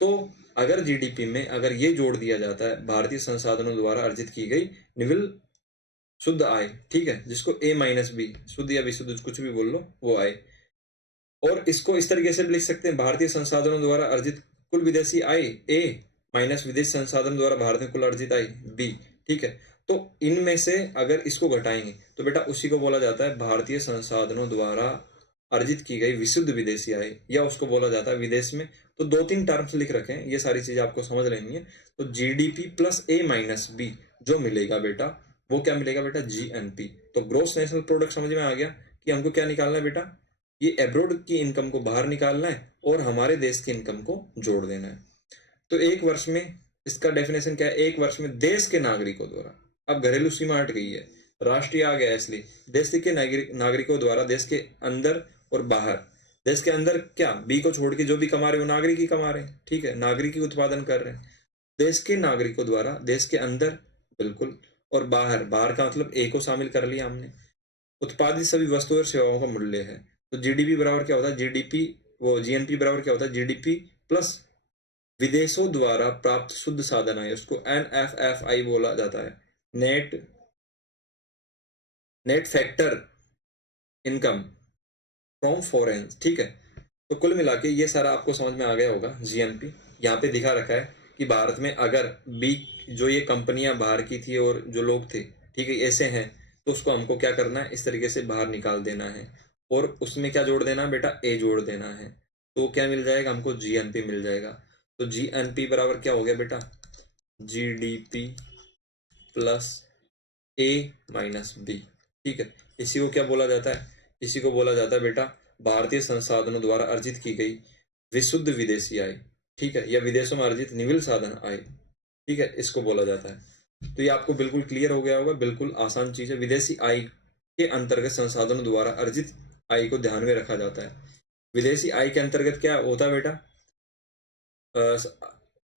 तो अगर जीडीपी में अगर ये जोड़ दिया जाता है भारतीय संसाधनों द्वारा अर्जित की गई निविल शुद्ध आय, ठीक है, जिसको ए माइनस बी, शुद्ध या विशुद्ध कुछ भी बोल लो, वो आय। और इसको इस तरीके से भी लिख सकते हैं, भारतीय संसाधनों द्वारा अर्जित कुल विदेशी आय ए माइनस विदेश संसाधन द्वारा भारत में कुल अर्जित आय बी, ठीक है। तो इनमें से अगर इसको घटाएंगे तो बेटा उसी को बोला जाता है भारतीय संसाधनों द्वारा अर्जित की गई विशुद्ध विदेशी आय, या उसको बोला जाता है विदेश में। तो दो तीन टर्म्स लिख रखे हैं, ये सारी चीजें आपको समझ लेनी है। तो जीडीपी प्लस ए माइनस बी जो मिलेगा बेटा, वो क्या मिलेगा बेटा, जीएनपी। तो ग्रोस नेशनल प्रोडक्ट समझ में आ गया कि हमको क्या निकालना है बेटा, ये एब्रोड की इनकम को बाहर निकालना है और हमारे देश की इनकम को जोड़ देना है। तो एक वर्ष में इसका डेफिनेशन क्या है, एक वर्ष में देश के नागरिकों द्वारा, अब घरेलू सीमा हट गई है, राष्ट्रीय आ गया, इसलिए देश के नागरिकों द्वारा देश के अंदर और बाहर, देश के अंदर क्या, बी को छोड़ के जो भी कमा रहे वो नागरिक ही कमा रहे हैं, ठीक है, नागरिक ही उत्पादन कर रहे हैं। देश के नागरिकों द्वारा देश के अंदर, बिल्कुल, और बाहर, बाहर का मतलब ए को शामिल कर लिया हमने, उत्पादित सभी वस्तुओं और सेवाओं का मूल्य है। तो जीडीपी बराबर क्या होता है, जीडीपी वो जीएनपी बराबर क्या होता है, जीडीपी प्लस विदेशों द्वारा प्राप्त शुद्ध साधन आय, उसको एनएफएफआई बोला जाता है, net factor income from foreign, ठीक है। तो कुल मिला के ये सारा आपको समझ में आ गया होगा। जीएनपी यहाँ पे दिखा रखा है कि भारत में अगर बी जो ये कंपनियां बाहर की थी और जो लोग थे, ठीक है, ऐसे हैं, तो उसको हमको क्या करना है, इस तरीके से बाहर निकाल देना है और उसमें क्या जोड़ देना है बेटा, ए जोड़ देना है। तो क्या मिल जाएगा हमको, जीएनपी मिल जाएगा। तो जीएनपी बराबर क्या हो गया बेटा, जीडीपी प्लस ए माइनस बी, ठीक है। इसी को क्या बोला जाता है, इसी को बोला जाता है बेटा भारतीय संसाधनों द्वारा अर्जित की गई विशुद्ध विदेशी आय, ठीक है, या विदेशों में अर्जित निविल साधन आय, ठीक है, इसको बोला जाता है। तो ये आपको बिल्कुल क्लियर हो गया होगा, बिल्कुल आसान चीज है। विदेशी आय के अंतर्गत संसाधनों द्वारा अर्जित आय को ध्यान में रखा जाता है। विदेशी आय के अंतर्गत क्या होता है बेटा,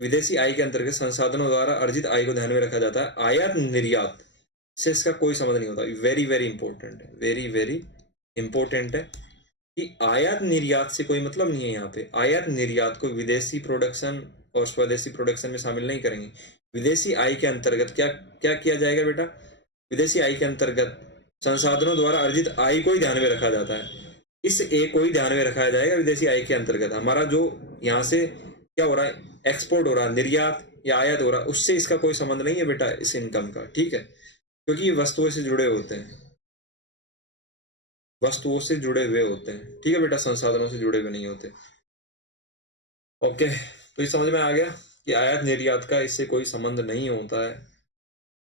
विदेशी आय के अंतर्गत संसाधनों द्वारा अर्जित आय को ध्यान में रखा जाता है। आयात निर्यात से इसका कोई संबंध नहीं होता। वेरी वेरी इंपॉर्टेंट है, वेरी वेरी इंपॉर्टेंट है कि आयात निर्यात से कोई मतलब नहीं है। यहाँ पे आयात निर्यात को विदेशी प्रोडक्शन और स्वदेशी प्रोडक्शन में शामिल नहीं करेंगे। विदेशी आय के अंतर्गत क्या क्या किया जाएगा बेटा? विदेशी आय के अंतर्गत संसाधनों द्वारा अर्जित आय को ही ध्यान में रखा जाता है। इस ए को ही ध्यान में रखा जाएगा विदेशी आय के अंतर्गत। हमारा जो यहाँ से क्या हो रहा है, एक्सपोर्ट हो रहा है, निर्यात या आयात हो रहा है, उससे इसका कोई संबंध नहीं है बेटा इस इनकम का, ठीक है, क्योंकि ये वस्तुओं से जुड़े होते हैं, वस्तुओं से जुड़े हुए होते हैं, ठीक है बेटा, संसाधनों से जुड़े हुए नहीं होते। ओके, तो ये समझ में आ गया कि आयात निर्यात का इससे कोई संबंध नहीं होता है।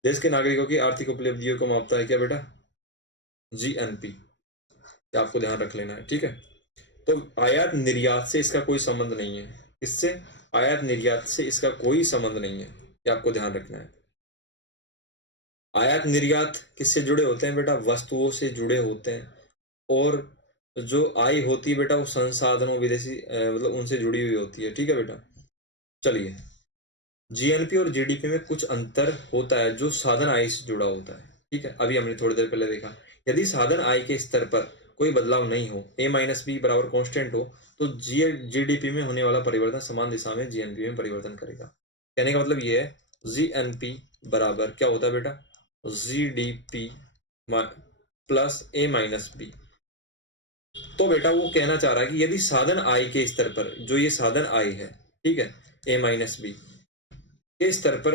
देश के नागरिकों की आर्थिक उपलब्धियों को मापता है क्या बेटा? जीएनपी, आपको ध्यान रख लेना है, ठीक है। तो आयात निर्यात से इसका कोई संबंध नहीं है। इससे आयात निर्यात से इसका कोई संबंध नहीं है, ये आपको ध्यान रखना है। आयात निर्यात किससे जुड़े होते हैं बेटा? वस्तुओं से जुड़े होते हैं, और जो आय होती है बेटा वो संसाधनों विदेशी मतलब उनसे जुड़ी हुई होती है, ठीक है बेटा। चलिए, जीएनपी और जीडीपी में कुछ अंतर होता है जो साधन आय से जुड़ा होता है, ठीक है। अभी हमने थोड़ी देर पहले देखा, यदि साधन आय के स्तर पर कोई बदलाव नहीं हो, a माइनस बी बराबर कॉन्स्टेंट हो, तो जीडीपी में होने वाला परिवर्तन समान दिशा में जीएनपी में परिवर्तन करेगा। कहने का मतलब ये है, जीएनपी बराबर क्या होता है बेटा? GDP plus a minus B. तो बेटा वो कहना चाह रहा है कि यदि साधन आय के स्तर पर, जो ये साधन आय है, ठीक है, a माइनस बी के स्तर पर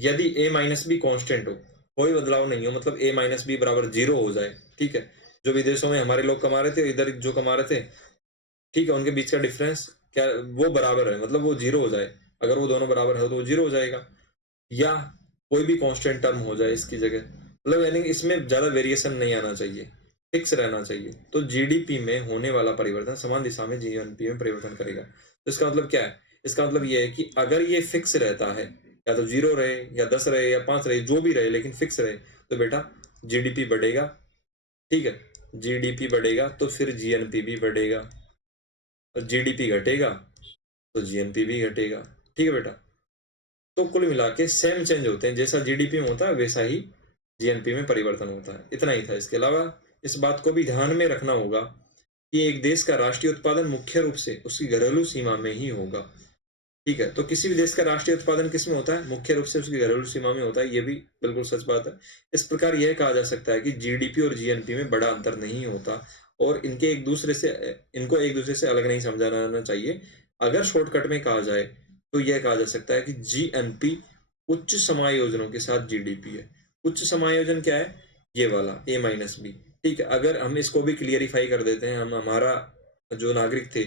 यदि a माइनस बी कॉन्स्टेंट हो, कोई बदलाव नहीं हो, मतलब a माइनस बी बराबर 0 हो जाए, ठीक है। जो विदेशों में हमारे लोग कमा रहे थे, इधर जो कमा रहे थे, ठीक है, उनके बीच का डिफरेंस क्या वो बराबर है, मतलब वो 0 हो जाए। अगर वो दोनों बराबर है तो वो 0 हो जाएगा, या कोई भी कांस्टेंट टर्म हो जाए इसकी जगह, मतलब यानी इसमें ज्यादा वेरिएशन नहीं आना चाहिए, फिक्स रहना चाहिए। तो जीडीपी में होने वाला परिवर्तन समान दिशा में जीएनपी में परिवर्तन करेगा। तो इसका मतलब क्या है? इसका मतलब ये है कि अगर ये फिक्स रहता है, या तो 0 रहे या 10 रहे या 5 रहे, जो भी रहे, लेकिन फिक्स रहे, तो बेटा जीडीपी बढ़ेगा, ठीक है। जीडीपी बढ़ेगा तो फिर जीएनपी भी बढ़ेगा, और जीडीपी घटेगा तो जीएनपी भी घटेगा, ठीक है बेटा। तो कुल मिला के सेम चेंज होते हैं, जैसा जीडीपी में होता है वैसा ही जीएनपी में परिवर्तन होता है। इतना ही था। इसके अलावा इस बात को भी ध्यान में रखना होगा कि एक देश का राष्ट्रीय उत्पादन मुख्य रूप से उसकी घरेलू सीमा में ही होगा, ठीक है। तो किसी भी देश का राष्ट्रीय उत्पादन किस में होता है? मुख्य रूप से उसकी घरेलू सीमा में होता है, ये भी बिल्कुल सच बात है। इस प्रकार यह कहा जा सकता है कि जीडीपी और जीएनपी में बड़ा अंतर नहीं होता, और इनको एक दूसरे से अलग नहीं समझा जाना चाहिए। अगर शॉर्टकट में कहा जाए तो यह कहा जा सकता है कि जीएनपी उच्च समायोजनों के साथ जीडीपी है। उच्च समायोजन क्या है? ये वाला a माइनस बी, ठीक है। अगर हम इसको भी क्लियरिफाई कर देते हैं, हम हमारा जो नागरिक थे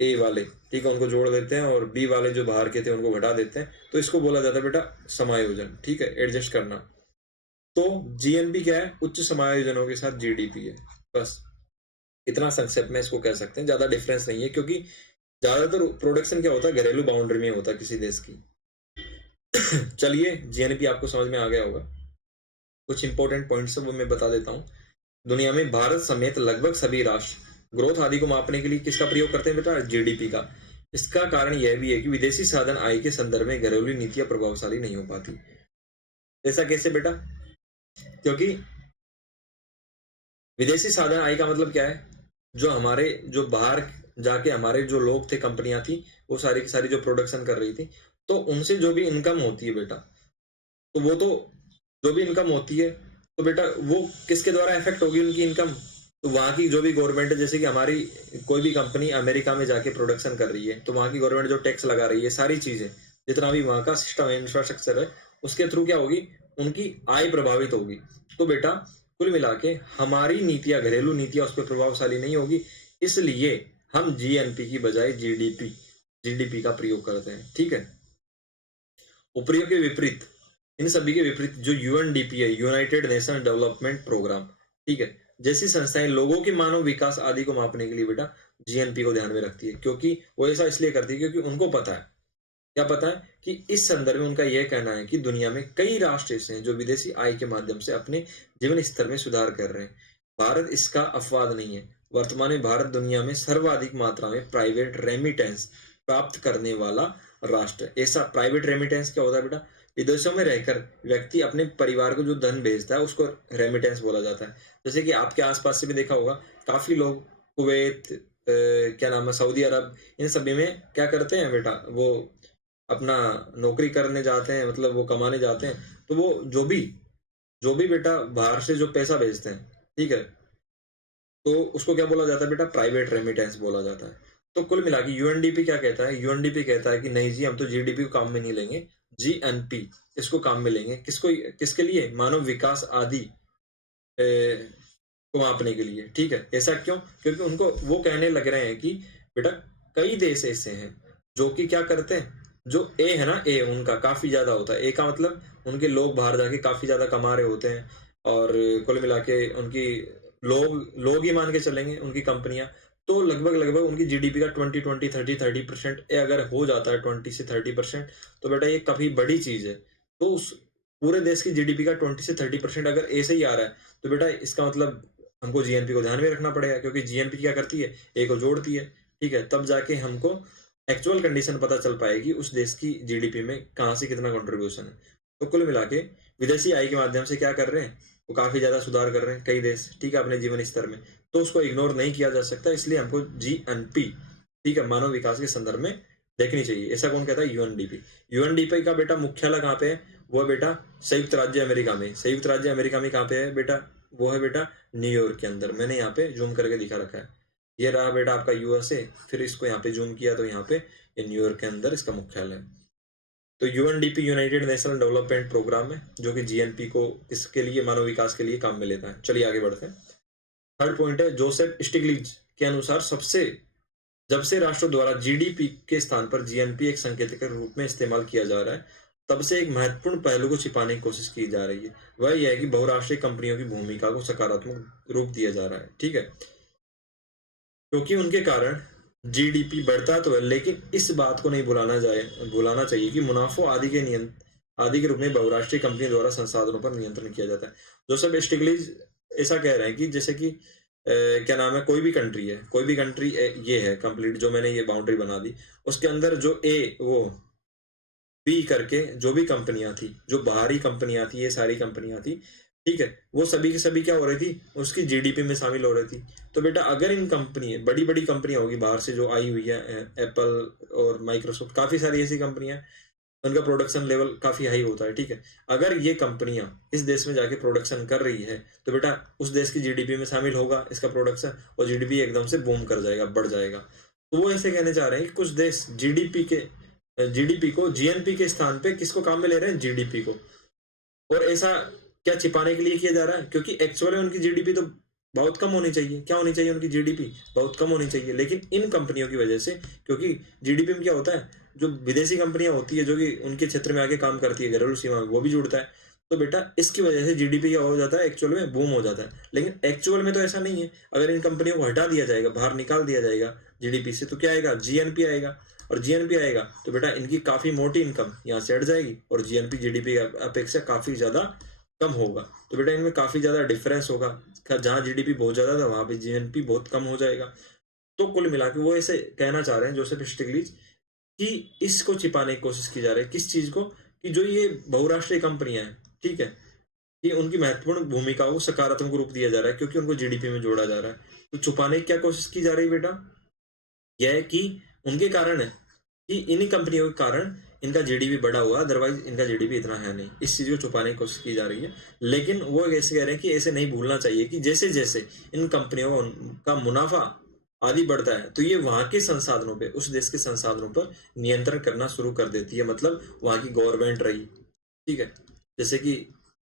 ए वाले, ठीक है, उनको जोड़ देते हैं, और बी वाले जो बाहर के थे उनको घटा देते हैं, तो इसको बोला जाता है बेटा समायोजन, ठीक है, एडजस्ट करना। तो जीएनपी क्या है? उच्च समायोजनों के साथ जीडीपी है। बस इतना संक्षेप में इसको कह सकते हैं, ज्यादा डिफरेंस नहीं है, क्योंकि ज्यादातर प्रोडक्शन क्या होता है? घरेलू बाउंड्री में होता है किसी देश की। चलिए, जीएनपी आपको समझ में आ गया होगा। कुछ इंपॉर्टेंट पॉइंट्स वो मैं बता देता हूँ। दुनिया में भारत समेत लगभग सभी राष्ट्र ग्रोथ आदि को मापने के लिए किसका प्रयोग करते हैं बेटा? जीडीपी का। इसका कारण यह भी है कि विदेशी साधन आय के संदर्भ में घरेलू नीतियां प्रभावशाली नहीं हो पाती। ऐसा कैसे बेटा? क्योंकि विदेशी साधन आय का मतलब क्या है? जो बाहर जाके हमारे जो लोग थे, कंपनियां थी, वो सारी की सारी जो प्रोडक्शन कर रही थी, तो उनसे जो भी इनकम होती है बेटा, तो वो तो जो भी इनकम होती है, तो बेटा वो किसके द्वारा इफेक्ट होगी उनकी इनकम? तो वहां की जो भी गवर्नमेंट है, जैसे कि हमारी कोई भी कंपनी अमेरिका में जाके प्रोडक्शन कर रही है, तो वहां की गवर्नमेंट जो टैक्स लगा रही है, सारी चीजें, जितना भी वहां का सिस्टम है, इंफ्रास्ट्रक्चर है, उसके थ्रू क्या होगी? उनकी आय प्रभावित होगी। तो बेटा कुल मिला के हमारी नीतियां, घरेलू नीतियां उस पर प्रभावशाली नहीं होगी, इसलिए हम जीएनपी की बजाय जीडीपी का प्रयोग करते हैं, ठीक है। उपयोग के विपरीत, इन सभी के विपरीत जो यूएनडीपी है, यूनाइटेड नेशन डेवलपमेंट प्रोग्राम, ठीक है, जैसी संस्थाएं लोगों के मानव विकास आदि को मापने के लिए बेटा जीएनपी को ध्यान में रखती है, क्योंकि वो ऐसा इसलिए करती है क्योंकि उनको पता है, क्या पता है, कि इस संदर्भ में उनका यह कहना है कि दुनिया में कई राष्ट्र ऐसे हैं जो विदेशी आय के माध्यम से अपने जीवन स्तर में सुधार कर रहे हैं। भारत इसका अपवाद नहीं है। वर्तमान में भारत दुनिया में सर्वाधिक मात्रा में प्राइवेट रेमिटेंस प्राप्त करने वाला राष्ट्र है। ऐसा प्राइवेट रेमिटेंस क्या होता है बेटा? विदेशों में रहकर व्यक्ति अपने परिवार को जो धन भेजता है उसको रेमिटेंस बोला जाता है। जैसे कि आपके आसपास से भी देखा होगा, काफी लोग कुवैत, क्या नाम है, सऊदी अरब, इन सभी में क्या करते हैं बेटा, वो अपना नौकरी करने जाते हैं, मतलब वो कमाने जाते हैं। तो वो जो भी बेटा बाहर से जो पैसा भेजते हैं, ठीक है, तो उसको क्या बोला जाता है बेटा, प्राइवेट रेमिटेंस बोला जाता है। तो कुल मिला के यूएनडीपी क्या कहता है, यूएनडीपी कहता है कि नहीं जी, हम तो जीडीपी को काम में नहीं लेंगे, जीएनपी इसको काम में लेंगे। किसके लिए, मानव विकास आदि को मापने के लिए, ठीक है। ऐसा क्यों, क्योंकि उनको वो कहने लग रहे हैं कि बेटा कई देश ऐसे हैं जो कि क्या करते हैं, जो ए है ना, ए उनका काफी ज्यादा होता है, ए का मतलब उनके लोग बाहर जाके काफी ज्यादा कमा रहे होते हैं, और कुल मिला के उनकी लोग लोग ही मान के चलेंगे उनकी कंपनियां। तो लगभग लगभग उनकी जीडीपी का 20-20-30-30% अगर हो जाता है, 20 से 30%, तो बेटा ये काफी बड़ी चीज है। तो उस पूरे देश की जीडीपी का 20 से 30% अगर ऐसे ही आ रहा है, तो बेटा इसका मतलब हमको जीएनपी को ध्यान में रखना पड़ेगा, क्योंकि जीएनपी क्या करती है, ए को जोड़ती है, ठीक है। तब जाके हमको एक्चुअल कंडीशन पता चल पाएगी उस देश की जीडीपी में कहाँ से कितना कंट्रीब्यूशन है। तो कुल मिला के विदेशी आय के माध्यम से क्या कर रहे हैं, वो काफी ज्यादा सुधार कर रहे हैं कई देश, ठीक है, अपने जीवन स्तर में। तो उसको इग्नोर नहीं किया जा सकता, इसलिए हमको जीएनपी, ठीक है, मानव विकास के संदर्भ में देखनी चाहिए। ऐसा कौन कहता है, यूएनडीपी। यूएनडीपी का बेटा मुख्यालय कहाँ पे है, वो बेटा संयुक्त राज्य अमेरिका में। संयुक्त राज्य अमेरिका में कहाँ पे है बेटा, वो है बेटा न्यूयॉर्क के अंदर। मैंने यहाँ पे जूम करके दिखा रखा है, ये रहा बेटा आपका यूएसए, फिर इसको यहाँ पे जूम किया तो यहाँ पे ये न्यूयॉर्क के अंदर इसका मुख्यालय है। तो UNDP United National Development Programme है, जो कि जीएनपी को इसके लिए, मानव विकास के लिए काम में लेता है। चलिए आगे बढ़ते हैं। थर्ड पॉइंट है, जोसेफ स्टिग्लिट्ज के अनुसार जब से राष्ट्रों द्वारा जीडीपी के स्थान पर जीएनपी एक संकेतक के रूप में इस्तेमाल किया जा रहा है, तब से एक महत्वपूर्ण पहलू को छिपाने की कोशिश की जा रही है। वह यह है कि बहुराष्ट्रीय कंपनियों की भूमिका को सकारात्मक रूप दिया जा रहा है, ठीक है, क्योंकि उनके कारण जीडीपी बढ़ता तो है, लेकिन इस बात को नहीं भुलाना चाहिए कि मुनाफों आदि के रूप में बहुराष्ट्रीय कंपनियों द्वारा संसाधनों पर नियंत्रण किया जाता है। जोसेफ स्टिग्लिट्ज ऐसा कह रहे हैं कि जैसे कि क्या नाम है, कोई भी कंट्री ये है कंप्लीट, जो मैंने ये बाउंड्री बना दी, उसके अंदर जो वो बी करके जो भी कंपनियां थी, जो बाहरी कंपनियां थी, ये सारी कंपनियां थी, ठीक है, वो सभी की सभी क्या हो रही थी, उसकी जीडीपी में शामिल हो रही थी। तो बेटा अगर इन कंपनी, बड़ी बड़ी कंपनियां होगी बाहर से जो आई हुई है, एप्पल और माइक्रोसॉफ्ट, काफी सारी ऐसी कंपनियां, उनका प्रोडक्शन लेवल काफी हाई होता है, ठीक है। अगर ये कंपनियां इस देश में जाके प्रोडक्शन कर रही है, तो बेटा उस देश की जीडीपी में शामिल होगा इसका प्रोडक्शन, और जीडीपी एकदम से बूम कर जाएगा, बढ़ जाएगा। तो वो ऐसे कहने चाह रहे हैं कि कुछ देश जीडीपी को जीएनपी के स्थान पे किसको काम में ले रहे हैं, जीडीपी को। और ऐसा क्या छिपाने के लिए किया जा रहा है, क्योंकि एक्चुअली उनकी जीडीपी तो बहुत कम होनी चाहिए। क्या होनी चाहिए, उनकी जीडीपी बहुत कम होनी चाहिए, लेकिन इन कंपनियों की वजह से, क्योंकि जीडीपी में क्या होता है, जो विदेशी कंपनियां होती है जो कि उनके क्षेत्र में आके काम करती है, घरेलू सीमा में, वो भी जुड़ता है। तो बेटा इसकी वजह से जीडीपी क्या हो जाता है, एक्चुअल में बूम हो जाता है। लेकिन एक्चुअल में तो ऐसा नहीं है। अगर इन कंपनियों को हटा दिया जाएगा, बाहर निकाल दिया जाएगा जीडीपी से, तो क्या आएगा, जीएनपी आएगा। और जीएनपी आएगा तो बेटा इनकी काफी मोटी इनकम यहाँ से हट जाएगी, और जीएनपी जीडीपी अपेक्षा काफी ज्यादा कम होगा। तो बेटा इनमें काफी ज्यादा डिफरेंस होगा, जहाँ जीडीपी बहुत ज्यादा था वहां पे जीएनपी बहुत कम हो जाएगा। तो कुल मिला के वो ऐसे कहना चाह रहे हैं जोसेफ स्टिग्लिट्ज कि इसको छिपाने की कोशिश की जा रही है, किस चीज को, कि जो ये बहुराष्ट्रीय कंपनियां हैं, ठीक है, कि उनकी महत्वपूर्ण भूमिका को सकारात्मक रूप दिया जा रहा है, क्योंकि उनको जीडीपी में जोड़ा जा रहा है। तो छुपाने की क्या कोशिश की जा रही है बेटा, यह है कि उनके कारण है, कि इन्हीं कंपनियों के कारण इनका जीडीपी बढ़ा हुआ, अदरवाइज इनका जीडीपी इतना है नहीं। इस चीज को छुपाने की कोशिश की जा रही है। लेकिन वो ऐसे कह रहे हैं कि ऐसे नहीं भूलना चाहिए कि जैसे जैसे इन कंपनियों का मुनाफा आदि बढ़ता है, तो ये वहां के संसाधनों पे, उस देश के संसाधनों पर नियंत्रण करना शुरू कर देती है। मतलब वहां की गवर्नमेंट रही, ठीक है, जैसे कि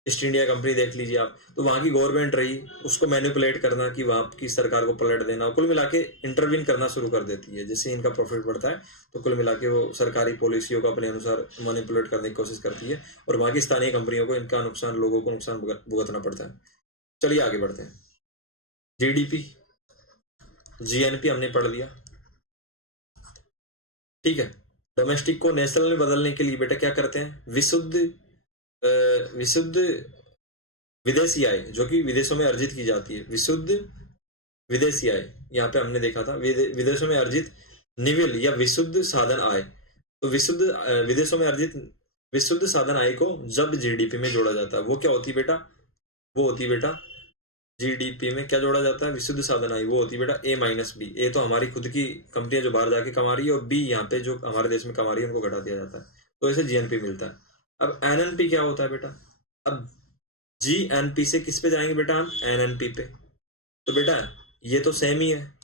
ईस्ट इंडिया कंपनी देख लीजिए आप, तो वहां की गवर्नमेंट रही, उसको मैनिपुलेट करना, कि वहां की सरकार को पलट देना, कुल मिला के इंटरवीन करना शुरू कर देती है। जैसे इनका प्रॉफिट बढ़ता है, तो कुल मिला के वो सरकारी पॉलिसियों को अपने अनुसार मैनिपुलेट करने की कोशिश करती है, और वहां की स्थानीय कंपनियों को इनका नुकसान, लोगों को नुकसान भुगतना पड़ता है। चलिए आगे बढ़ते हैं। जीडीपी, जीएनपी हमने पढ़ लिया, ठीक है। डोमेस्टिक को नेशनल में बदलने के लिए बेटा क्या करते हैं, विशुद्ध विदेशी आय, जो कि विदेशों में अर्जित की जाती है, विशुद्ध विदेशी आय, यहाँ पे हमने देखा था विदेशों में अर्जित निविल या विशुद्ध साधन आय। तो विदेशों में अर्जित विशुद्ध साधन आय को जब जीडीपी में जोड़ा जाता है, वो क्या होती है बेटा, वो होती है बेटा जीडीपी में क्या जोड़ा जाता है, विशुद्ध साधन आय, वो होती है बेटा ए माइनस बी। ए तो हमारी खुद की कंपनियां जो बाहर जाके कमा रही है, और बी यहाँ पे जो हमारे देश में कमा रही है उनको घटा दिया जाता है, तो इसे जीएनपी मिलता है। अब एनएनपी क्या होता है बेटा, अब जीएनपी से किस पे जाएंगे बेटा, हम एनएनपी पे। तो बेटा ये तो सेम ही है,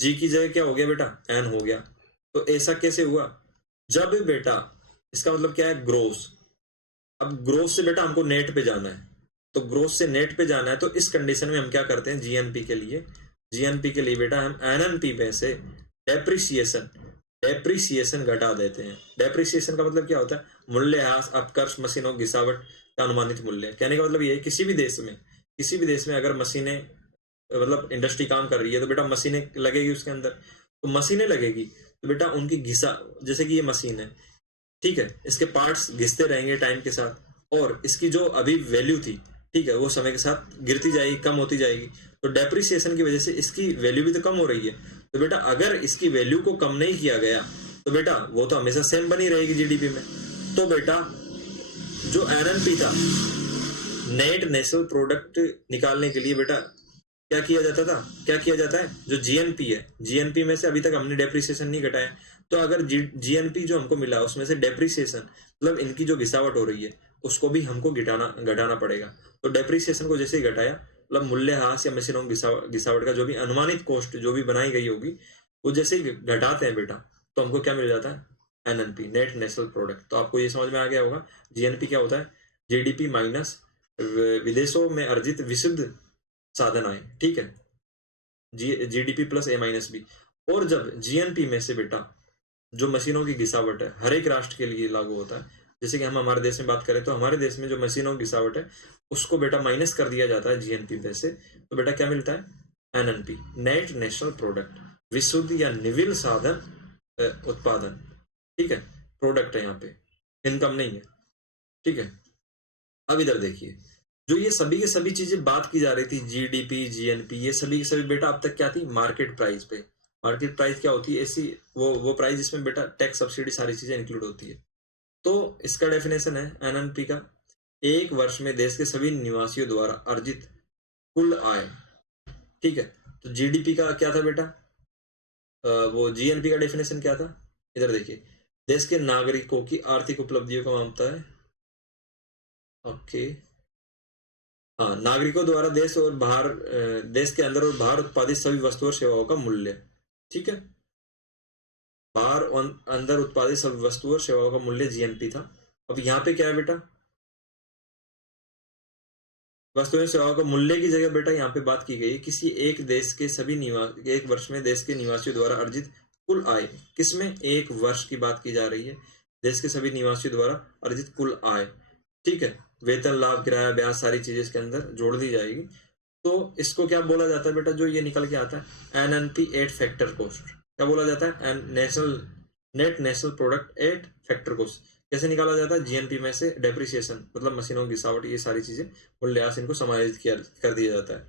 जी की जगह क्या हो गया बेटा, एन हो गया। तो ऐसा कैसे हुआ, जब बेटा इसका मतलब क्या है, ग्रोस। अब ग्रोस से बेटा हमको नेट पे जाना है, तो ग्रोस से नेट पे जाना है, तो इस कंडीशन में हम क्या करते हैं, जीएनपी के लिए बेटा हम एनएनपी में से डेप्रिसिएशन घटा देते हैं। डेप्रिसिएशन का मतलब क्या होता है, मूल्यह्रास, अपकर्ष, मशीनों की गिरावट का अनुमानित मूल्य। कहने का मतलब ये है, किसी भी देश में अगर मशीनें, मतलब इंडस्ट्री काम कर रही है, तो बेटा मशीनें लगेगी उसके अंदर, तो मशीनें लगेगी तो बेटा उनकी घिसा, जैसे कि ये मशीन है, ठीक है, इसके पार्ट्स घिसते रहेंगे टाइम के साथ, और इसकी जो अभी वैल्यू थी, ठीक है, वो समय के साथ गिरती जाएगी, कम होती जाएगी। तो डेप्रिसिएशन की वजह से इसकी वैल्यू भी तो कम हो रही है। तो बेटा अगर इसकी वैल्यू को कम नहीं किया गया, तो बेटा वो तो हमेशा सेम बनी रहेगी जीडीपी में। तो बेटा जो एनएनपी था, नेट नेशनल प्रोडक्ट निकालने के लिए बेटा क्या किया जाता है, जो जीएनपी है, जीएनपी में से अभी तक हमने डेप्रिसिएशन नहीं घटाया, तो अगर जीएनपी जो हमको मिला उसमें से डेप्रिसिएशन, मतलब इनकी जो घिसावट हो रही है, उसको भी हमको घटाना पड़ेगा। तो डेप्रिसिएशन को जैसे ही घटाया, मतलब मूल्यह्रास या मशीनों की घिसावट का जो भी अनुमानित कॉस्ट जो भी बनाई गई होगी, वो जैसे ही घटाते हैं बेटा, तो हमको क्या मिल जाता है, एनएनपी, नेट नेशनल प्रोडक्ट। तो आपको ये समझ में आ गया होगा, जीएनपी क्या होता है, जीडीपी माइनस विदेशों में अर्जित विशुद्ध साधन आए, ठीक है, जीडीपी प्लस ए माइनस बी। और जब जीएनपी में से बेटा जो मशीनों की घिसावट है, हर एक राष्ट्र के लिए लागू होता है, जैसे कि हम हमारे देश में बात करें, तो हमारे देश में जो मशीनों की घिसावट है उसको बेटा माइनस कर दिया जाता है जीएनपी में से, तो बेटा क्या मिलता है, एनएनपी, नेट नेशनल प्रोडक्ट, विशुद्ध या निविल साधन उत्पादन, ठीक है, प्रोडक्ट है यहाँ पे, इनकम नहीं है, ठीक है। अब इधर देखिए, जो ये सभी के सभी चीजें बात की जा रही थी, जीडीपी, जीएनपी, ये सभी की सभी बेटा अब तक क्या थी, मार्केट प्राइस पे। मार्केट प्राइस क्या होती है, ऐसी वो प्राइस जिसमें बेटा टैक्स, सब्सिडी, सारी चीजें इंक्लूड होती है। तो इसका डेफिनेशन है एनएनपी का, एक वर्ष में देश के सभी निवासियों द्वारा अर्जित कुल आय, ठीक है। तो जीडीपी का क्या था बेटा, वो जीएनपी का डेफिनेशन क्या था, इधर देखिए, देश के नागरिकों की आर्थिक उपलब्धियों का मापता है, ओके, हाँ, नागरिकों द्वारा देश के अंदर और बाहर उत्पादित सभी वस्तुओं और सेवाओं का मूल्य, ठीक है, बाहर और अंदर उत्पादित सभी वस्तुओं और सेवाओं का मूल्य जीएनपी था। अब यहाँ पे क्या है बेटा, वस्तुओं और सेवाओं का मूल्य की जगह बेटा यहाँ पे बात की गई है किसी एक देश के सभी एक वर्ष में देश के निवासियों द्वारा अर्जित कुल आय, किसमें, एक वर्ष की बात की जा रही है, देश के सभी निवासियों द्वारा अर्जित कुल आय, ठीक है, वेतन, लाभ, किराया, ब्याज, सारी चीजें इसके अंदर जोड़ दी जाएगी। तो इसको क्या बोला जाता है बेटा, जो ये निकल के आता है, एनएनपी एट फैक्टर कॉस्ट, क्या बोला जाता है, net national product eight factor cost. कैसे निकाला जाता है, जीएनपी में से डेप्रिसिएशन, मतलब मशीनों की घिसावट, ये सारी चीजें, मूल्यह्रास, इनको समायोजित कर दिया जाता है।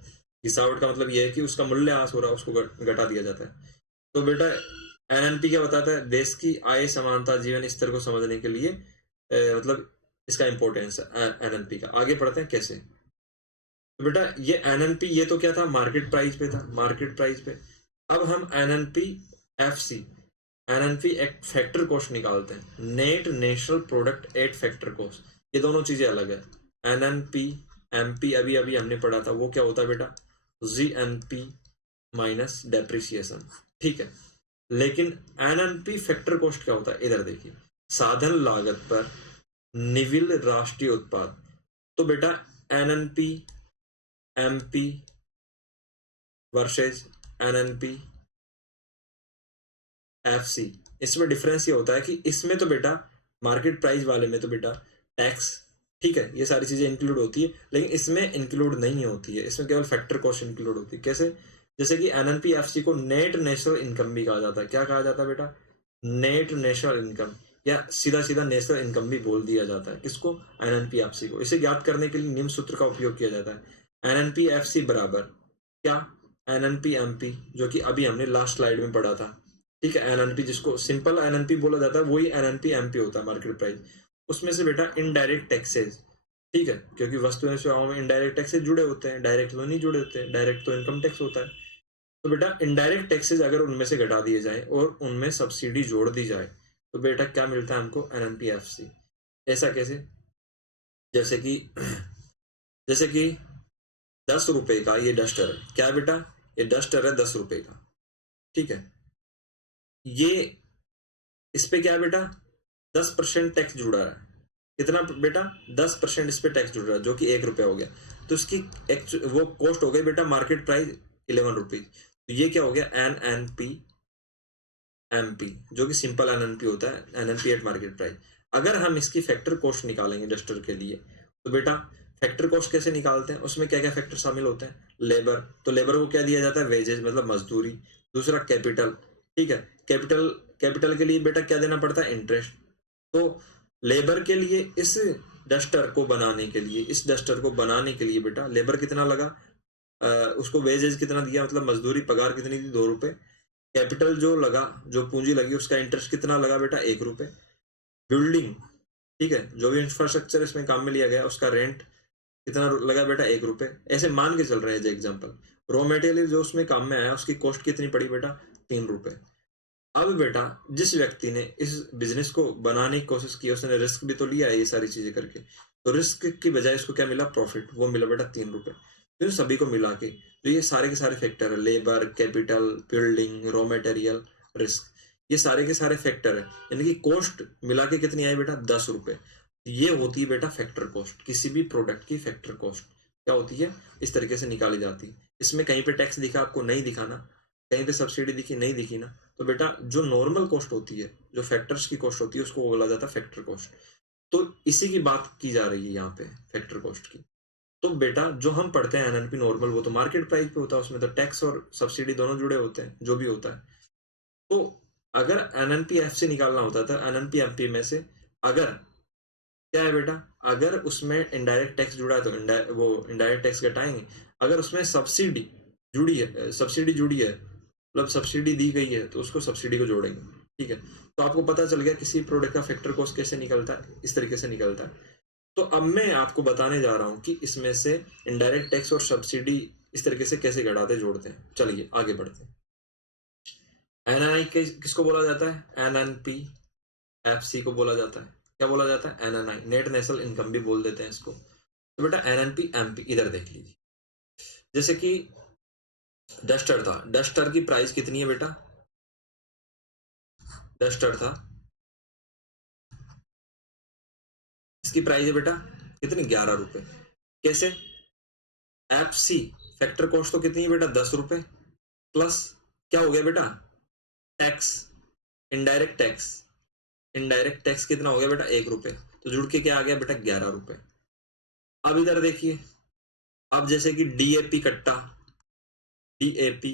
घिसावट का मतलब ये है कि उसका मूल्यह्रास हो रहा है, उसको घटा दिया जाता है। तो बेटा एनएनपी क्या बताता है, देश की आय समानता, जीवन स्तर को समझने के लिए मतलब इसका इंपॉर्टेंस है एनएनपी का। आगे पढ़ते हैं कैसे। तो बेटा ये एनएनपी, ये तो क्या था, मार्केट प्राइस पे था, मार्केट प्राइस पे। अब हम एनएनपी एक फैक्टर कॉस्ट निकालते हैं, net national product eight factor cost, ये दोनों चीजें अलग है। एनएनपी एमपी अभी अभी हमने पढ़ा था, वो क्या होता है बेटा, जीएनपी माइनस डेप्रिसिएशन, ठीक है। लेकिन एनएनपी फैक्टर कॉस्ट क्या होता है, इधर देखिए, साधन लागत पर निविल राष्ट्रीय उत्पाद। तो बेटा NNP MP versus NNP FC, इसमें डिफरेंस ये होता है कि इसमें तो बेटा मार्केट प्राइस वाले में तो बेटा टैक्स, ठीक है, ये सारी चीजें इंक्लूड होती है, लेकिन इसमें इंक्लूड नहीं होती है, इसमें केवल फैक्टर कॉस्ट इंक्लूड होती है। कैसे, जैसे कि एनएनपी एफसी को नेट नेशनल इनकम भी कहा जाता है। क्या कहा जाता है बेटा, नेट नेशनल इनकम, या सीधा सीधा नेशनल इनकम भी बोल दिया जाता है। किसको, एनएनपी एफसी को। इसे ज्ञात करने के लिए निम्न सूत्र का उपयोग किया जाता है, एनएनपी एफसी बराबर क्या, एनएनपी एमपी, जो कि अभी हमने लास्ट स्लाइड में पढ़ा था, ठीक है। एनएनपी जिसको सिंपल एनएनपी बोला जाता है, वही एनएनपी एमपी होता है, मार्केट प्राइस। उसमें से बेटा इनडायरेक्ट टैक्सेस, ठीक है, क्योंकि वस्तुएं सेवाओं में इनडायरेक्ट टैक्सेस जुड़े होते हैं, डायरेक्ट तो नहीं जुड़े होते हैं, डायरेक्ट तो इनकम टैक्स होता है। तो बेटा इनडायरेक्ट टैक्सेस अगर उनमें से घटा दिए जाए और उनमें सब्सिडी जोड़ दी जाए तो बेटा क्या मिलता है हमको, एनएनपीएफसी। ऐसा कैसे, जैसे कि जैसे कि 10 रुपए का ये डस्टर है, क्या है बेटा, ये डस्टर है 10 रुपए का, ठीक है। ये इस पे क्या है बेटा, 10% टैक्स जुड़ा है। कितना बेटा, 10% इस पे टैक्स जुड़ रहा है, जो कि 1 रुपया हो गया। तो इसकी वो कॉस्ट हो गई बेटा मार्केट प्राइस 11 रुपीज। तो ये क्या हो गया, N N P M P, जो कि सिंपल एन एन पी होता है, N N P at market price. अगर हम इसकी फैक्टर कॉस्ट निकालेंगे डस्टर के लिए, तो बेटा फैक्टर कॉस्ट कैसे निकालते हैं, उसमें क्या क्या फैक्टर शामिल होते हैं, लेबर, तो लेबर को क्या दिया जाता है, वेजेज मतलब मजदूरी। दूसरा कैपिटल, ठीक है, कैपिटल, कैपिटल के लिए बेटा क्या देना पड़ता है, इंटरेस्ट। तो लेबर के लिए इस डस्टर को बनाने के लिए, इस डस्टर को बनाने के लिए बेटा लेबर कितना लगा, उसको वेजेज कितना दिया, मतलब मजदूरी पगार कितनी थी, 2 रुपए। कैपिटल जो लगा, जो पूंजी लगी, उसका इंटरेस्ट कितना लगा बेटा, 1 रुपए। बिल्डिंग, ठीक है, जो भी इंफ्रास्ट्रक्चर इसमें काम में लिया गया उसका रेंट कितना लगा बेटा, 1 रुपए। ऐसे मान के चल रहे हैं एज एग्जाम्पल। रॉ मटेरियल जो उसमें काम में आया उसकी कॉस्ट कितनी पड़ी बेटा, 3 रुपए। अब बेटा जिस व्यक्ति ने इस बिजनेस को बनाने की कोशिश की, उसने रिस्क भी तो लिया है ये सारी चीजें करके, तो रिस्क की बजाय उसको क्या मिला, प्रॉफिट, वो मिला बेटा 3 रुपए। तो सभी को मिला के तो ये सारे के सारे फैक्टर है, labour, capital, building, raw material, risk, ये सारे के सारे फैक्टर है, यानी कि कॉस्ट मिला के कितनी आई बेटा, 10 रुपए। ये होती है बेटा फैक्टर कॉस्ट, किसी भी प्रोडक्ट की फैक्टर कॉस्ट क्या होती है, इस तरीके से निकाली जाती है। इसमें कहीं पे टैक्स दिखा आपको, नहीं दिखाना, कहीं पे सब्सिडी दिखी, नहीं दिखी ना, तो बेटा जो नॉर्मल कॉस्ट होती है, जो फैक्टर्स की कॉस्ट होती है, उसको बोला जाता है फैक्टर कॉस्ट। तो इसी की बात की जा रही है यहाँ पे, फैक्टर कॉस्ट की। तो बेटा जो हम पढ़ते हैं एनएनपी नॉर्मल, वो तो मार्केट प्राइस पे होता है, उसमें तो टैक्स और सब्सिडी दोनों जुड़े होते हैं, जो भी होता है। तो अगर एनएनपी एफ से निकालना होता था, एनएनपी एमपी में से, अगर क्या है बेटा, अगर उसमें इनडायरेक्ट टैक्स जुड़ा है तो वो इनडायरेक्ट टैक्स घटाएंगे। अगर उसमें सब्सिडी जुड़ी है, सब्सिडी जुड़ी है, मतलब सब्सिडी दी गई है, तो उसको सब्सिडी को जोड़ेंगे, ठीक है। तो आपको पता चल गया किसी प्रोडक्ट का फैक्टर कॉस्ट कैसे निकलता है, इस तरीके से निकलता है। तो अब मैं आपको बताने जा रहा हूं कि इसमें से इनडायरेक्ट टैक्स और सब्सिडी इस तरीके से कैसे घटाते जोड़ते हैं। चलिए आगे बढ़ते हैं। एनएनआई किसको बोला जाता है, एनएनपी एफसी को बोला जाता है। क्या बोला जाता है, एनएनआई, नेट नेशनल इनकम भी बोल देते हैं इसको। तो बेटा एनएनपी एमपी इधर देख लीजिए, जैसे कि डस्टर था, डस्टर की प्राइस कितनी है बेटा, डस्टर था, इसकी प्राइस है बेटा कितनी, 11 रुपए। कैसे, एफ सी फैक्टर कॉस्ट तो कितनी है बेटा, 10 रुपए, प्लस क्या हो गया बेटा, tax, indirect tax, indirect tax कितना हो गया बेटा, 1 रुपए। तो जुड़ के क्या आ गया बेटा, 11 रुपए। अब इधर देखिए, अब जैसे कि डीएपी कट्टा, डीएपी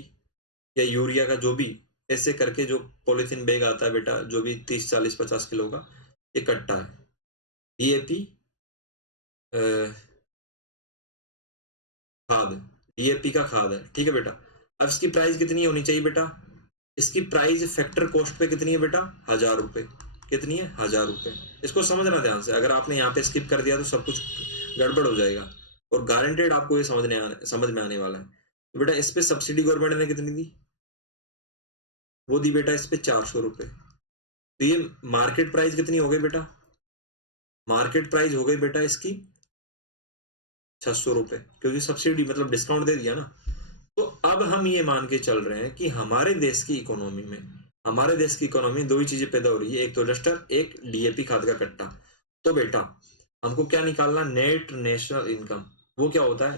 या यूरिया का जो भी, ऐसे करके जो पॉलिथीन बैग आता है बेटा, जो भी 30 40 50 किलो का, ये कट्टा है, डीएपी खाद, डीएपी का खाद है, ठीक है बेटा। अब इसकी प्राइस कितनी होनी चाहिए बेटा, इसकी प्राइस फैक्टर कॉस्ट पे कितनी है बेटा, 1000 रुपए। कितनी है, 1000 रुपए। इसको समझना ध्यान से, अगर आपने यहाँ पे स्किप कर दिया तो सब कुछ गड़बड़ हो जाएगा, और गारंटेड आपको ये समझ में आने वाला है। तो बेटा इस पे सब्सिडी गवर्नमेंट ने कितनी दी, वो दी बेटा इस पे 400 रुपए। तो ये मार्केट प्राइस कितनी हो गई बेटा, मार्केट प्राइस हो गई बेटा इसकी 600 रुपए, क्योंकि सब्सिडी मतलब डिस्काउंट दे दिया ना। तो अब हम ये मान के चल रहे हैं कि हमारे देश की इकोनॉमी में, हमारे देश की इकोनॉमी में दो ही चीजें पैदा हो रही है, एक तो डस्टर, एक डीएपी खाद का कट्टा। तो बेटा हमको क्या निकालना, नेट नेशनल इनकम। वो क्या होता है,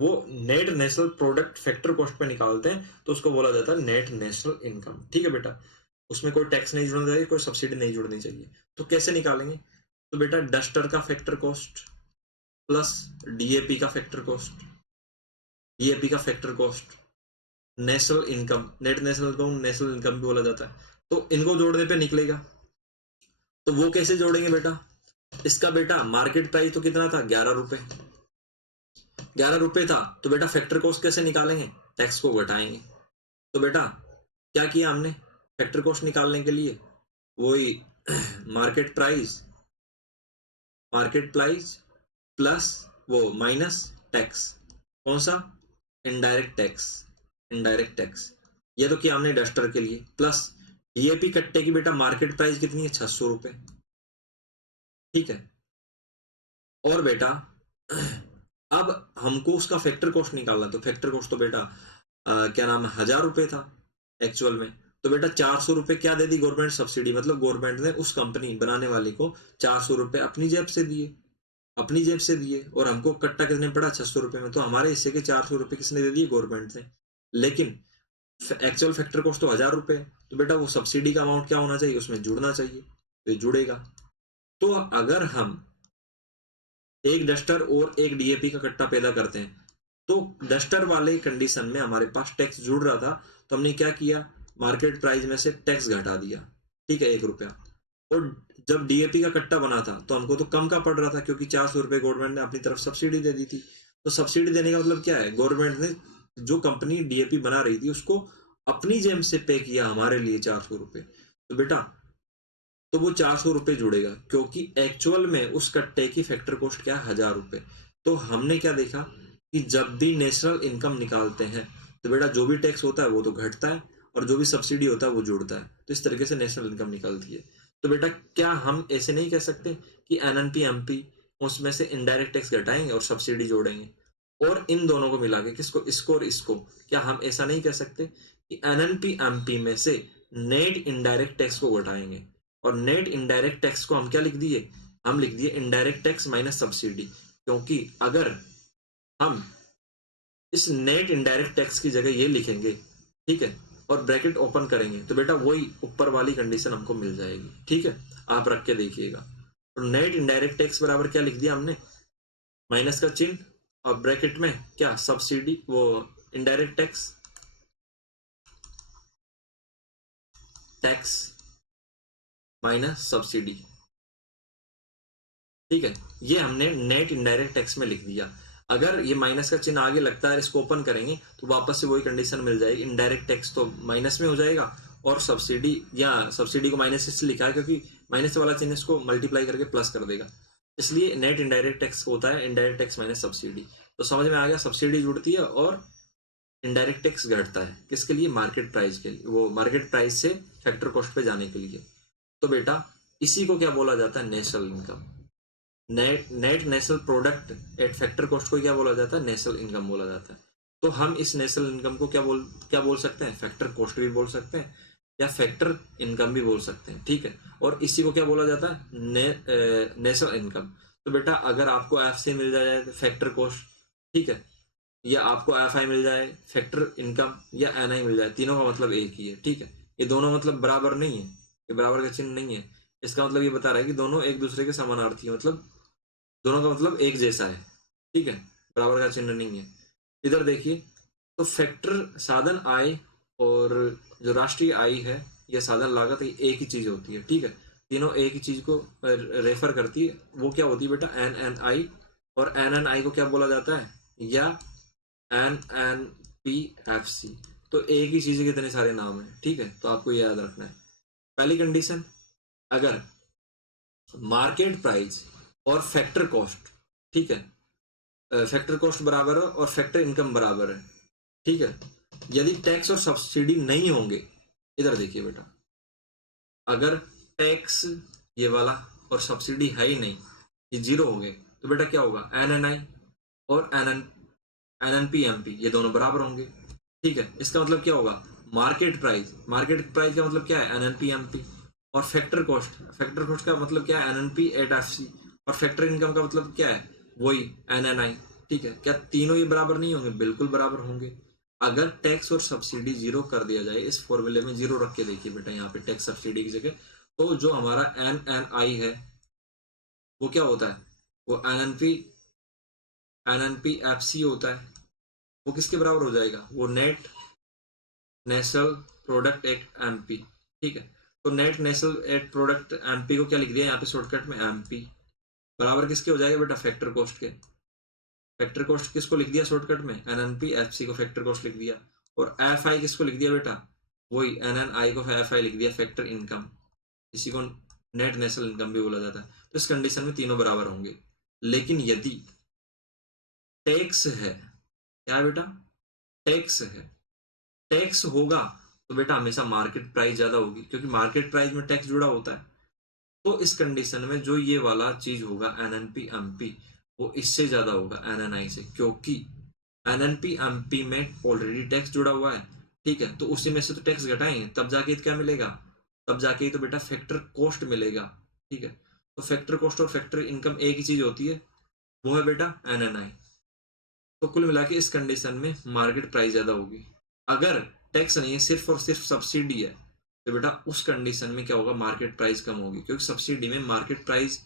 वो net national product factor cost पे निकालते हैं, तो उसको बोला जाता है नेट नेशनल इनकम, ठीक है बेटा। उसमें कोई टैक्स नहीं जुड़ना चाहिए, कोई सब्सिडी नहीं जुड़नी चाहिए। तो कैसे निकालेंगे, तो बेटा डस्टर का फैक्टर कॉस्ट प्लस डीएपी का फैक्टर कॉस्ट, डीएपी का factor cost, national income, net national income, national income भी बोला जाता है, तो इनको जोड़ने पे निकलेगा। तो वो कैसे जोड़ेंगे बेटा, इसका बेटा मार्केट प्राइस तो कितना था, 11 रुपए, 11 रुपए था। तो बेटा फैक्टर कॉस्ट कैसे निकालेंगे, टैक्स को घटाएंगे। तो बेटा क्या किया हमने, फैक्टर कॉस्ट निकालने के लिए वही market price, market price plus वो माइनस टैक्स, कौन सा, इनडायरेक्ट टैक्स, इनडायरेक्ट टैक्स, ये तो किया हमने डस्टर के लिए, प्लस डीएपी कट्टे की बेटा मार्केट प्राइस कितनी है, 600 रुपए, ठीक है। और बेटा अब हमको उसका फैक्टर कॉस्ट निकालना, तो फैक्टर कॉस्ट तो बेटा क्या नाम है, 1000 रुपए था एक्चुअल में। तो बेटा 400 रुपए क्या दे दी गवर्नमेंट सब्सिडी, मतलब गवर्नमेंट ने उस कंपनी बनाने वाले को 400 रुपए अपनी जेब से दिए, अपनी जेब से दिए, और हमको कट्टा कितने पड़ा, 600 रुपए में। तो हमारे हिस्से के 400 रुपए किसने दे दिए, गवर्नमेंट ने। लेकिन एक्चुअल फैक्टर कॉस्ट तो 1000 रुपए, तो बेटा वो सब्सिडी का अमाउंट क्या होना चाहिए, उसमें जुड़ना चाहिए, तो ये जुड़ेगा। तो अगर हम एक डस्टर और एक डीएपी का कट्टा पैदा करते हैं, तो डस्टर वाले कंडीशन में हमारे पास टैक्स जुड़ रहा था, तो हमने क्या किया, मार्केट प्राइस में से टैक्स घटा दिया, ठीक है, 1 रुपया। और जब डीएपी का कट्टा बना था तो हमको तो कम का पड़ रहा था, क्योंकि 400 रुपए गवर्नमेंट ने अपनी तरफ सब्सिडी दे दी थी। तो सब्सिडी देने का मतलब क्या है, गवर्नमेंट ने जो कंपनी डीएपी बना रही थी उसको अपनी जेब से पे किया हमारे लिए 400 रुपए। तो बेटा तो वो 400 रुपए जुड़ेगा, क्योंकि एक्चुअल में उस कट्टे की फैक्टर कॉस्ट क्या है, 1000 रुपए। तो हमने क्या देखा कि जब भी नेशनल इनकम निकालते हैं तो बेटा जो भी टैक्स होता है वो तो घटता है, और जो भी सब्सिडी होता है वो जुड़ता है। तो इस तरीके से नेशनल इनकम निकलती है। तो बेटा क्या हम ऐसे नहीं कह सकते कि एनएनपी एमपी उसमें से इनडायरेक्ट टैक्स घटाएंगे और सब्सिडी जोड़ेंगे, और इन दोनों को मिला के किसको, इसको और इसको, क्या हम ऐसा नहीं कह सकते कि एनएनपी एमपी में से नेट इनडायरेक्ट टैक्स को घटाएंगे, और नेट इनडायरेक्ट टैक्स को हम क्या लिख दिए, हम लिख दिए इनडायरेक्ट टैक्स माइनस सब्सिडी। क्योंकि अगर हम इस नेट इनडायरेक्ट टैक्स की जगह ये लिखेंगे, ठीक है, और ब्रैकेट ओपन करेंगे, तो बेटा वही ऊपर वाली कंडीशन हमको मिल जाएगी, ठीक है। आप रख के देखिएगा। तो नेट इनडायरेक्ट टैक्स बराबर क्या लिख दिया हमने, माइनस का चिन्ह, और ब्रैकेट में क्या, सब्सिडी, वो indirect tax, tax minus subsidy, ठीक है। ये हमने नेट इनडायरेक्ट टैक्स में लिख दिया। अगर ये माइनस का चिन्ह आगे लगता है, इसको ओपन करेंगे तो वापस से वही कंडीशन मिल जाएगी, इनडायरेक्ट टैक्स तो माइनस में हो जाएगा, और सब्सिडी, या सब्सिडी को माइनस इसलिए लिखा है क्योंकि माइनस वाला चिन्ह इसको मल्टीप्लाई करके प्लस कर देगा, इसलिए नेट इनडायरेक्ट टैक्स होता है इनडायरेक्ट टैक्स माइनस सब्सिडी। तो समझ में आ गया, सब्सिडी जुड़ती है और इनडायरेक्ट टैक्स घटता है, किसके लिए, मार्केट प्राइस के लिए, वो मार्केट प्राइस से फैक्टर कॉस्ट पे जाने के लिए। तो बेटा इसी को क्या बोला जाता है, national income. Net national product eight factor cost को क्या बोला जाता है, नेशनल इनकम बोला जाता है। तो हम इस नेशनल इनकम को क्या बोल सकते हैं, फैक्टर कॉस्ट भी बोल सकते हैं, या फैक्टर इनकम भी बोल सकते हैं, ठीक है। और इसी को क्या बोला जाता है, नेशनल इनकम। तो बेटा अगर आपको एफ सी मिल जाए फैक्टर कॉस्ट, ठीक है, या आपको एफ आई मिल जाए फैक्टर इनकम, या एन आई मिल जाए, तीनों का मतलब एक ही है, ठीक है। ये दोनों मतलब बराबर नहीं है, ये बराबर का चिन्ह नहीं है। इसका मतलब ये बता रहा है कि दोनों एक दूसरे के समानार्थी है, मतलब दोनों का मतलब एक जैसा है, ठीक है, बराबर का चिन्ह नहीं है। इधर देखिए, तो फैक्टर साधन आय और जो राष्ट्रीय आय है या साधन लागत, ये एक ही चीज होती है, ठीक है। तीनों एक ही चीज को रेफर करती है, वो क्या होती है बेटा, एन एन आई, और एन एन आई को क्या बोला जाता है, या N N P F C. तो एक ही चीज के कितने सारे नाम है, ठीक है, तो आपको ये याद रखना है। पहली कंडीशन, अगर मार्केट प्राइस और फैक्टर कॉस्ट, ठीक है, फैक्टर कॉस्ट बराबर है और फैक्टर इनकम बराबर है, ठीक है, यदि टैक्स और सब्सिडी नहीं होंगे, इधर देखिए बेटा, अगर टैक्स ये वाला और सब्सिडी है ही नहीं, ये जीरो हो गए, तो बेटा क्या होगा, एन एन आई और N N P M P ये दोनों बराबर होंगे, ठीक है। इसका मतलब क्या होगा, मार्केट प्राइस का मतलब क्या है, N N P M P, और फैक्टर कॉस्ट का मतलब क्या है, N N P at F C, और फैक्टर इनकम का मतलब क्या है, वही एन एन आई, ठीक है। क्या तीनों ये बराबर नहीं होंगे, बिल्कुल बराबर होंगे। अगर टैक्स और सब्सिडी जीरो कर दिया जाए, इस फॉर्मूले में जीरो रख के देखिए बेटा, यहाँ पे टैक्स सब्सिडी की जगह, तो जो हमारा एन एन आई है वो क्या होता है, वो N N P F C होता है, वो किसके बराबर हो जाएगा, वो net national product act MP, ठीक है। तो net national act product MP को क्या लिख दिया यहाँ पे शॉर्टकट में, एमपी बराबर किसके हो जाएगा बेटा, फैक्टर कॉस्ट के। फैक्टर कॉस्ट किसको लिख दिया शॉर्टकट में, एनएनपी एफसी को फैक्टर कॉस्ट लिख दिया, और एफ आई किसको लिख दिया बेटा, वही एनएनआई को एफ आई लिख दिया, फैक्टर इनकम, इसी को नेट नेशनल इनकम भी बोला जाता है। तो इस कंडीशन में तीनों बराबर होंगे, लेकिन यदि टैक्स है, क्या है बेटा, टैक्स है, टैक्स होगा तो बेटा हमेशा मार्केट प्राइस ज्यादा होगी, क्योंकि मार्केट प्राइस में टैक्स जुड़ा होता है। तो इस कंडीशन में जो ये वाला चीज होगा एनएनपी एमपी, वो इससे ज्यादा होगा एनएनआई से, क्योंकि एनएनपी एमपी में ऑलरेडी टैक्स जुड़ा हुआ है। ठीक है, तो उसी में से तो टैक्स घटाएंगे तब जाके क्या मिलेगा, तब जाके तो बेटा फैक्टर कॉस्ट मिलेगा। ठीक है, तो फैक्टर कॉस्ट और फैक्टर इनकम एक ही चीज होती है, वो है बेटा एनएनआई। तो कुल मिला के इस कंडीशन में मार्केट प्राइस ज्यादा होगी। अगर टैक्स नहीं है, सिर्फ और सिर्फ सब्सिडी है, तो बेटा उस कंडीशन में क्या होगा, मार्केट प्राइस कम होगी, क्योंकि सब्सिडी में मार्केट प्राइस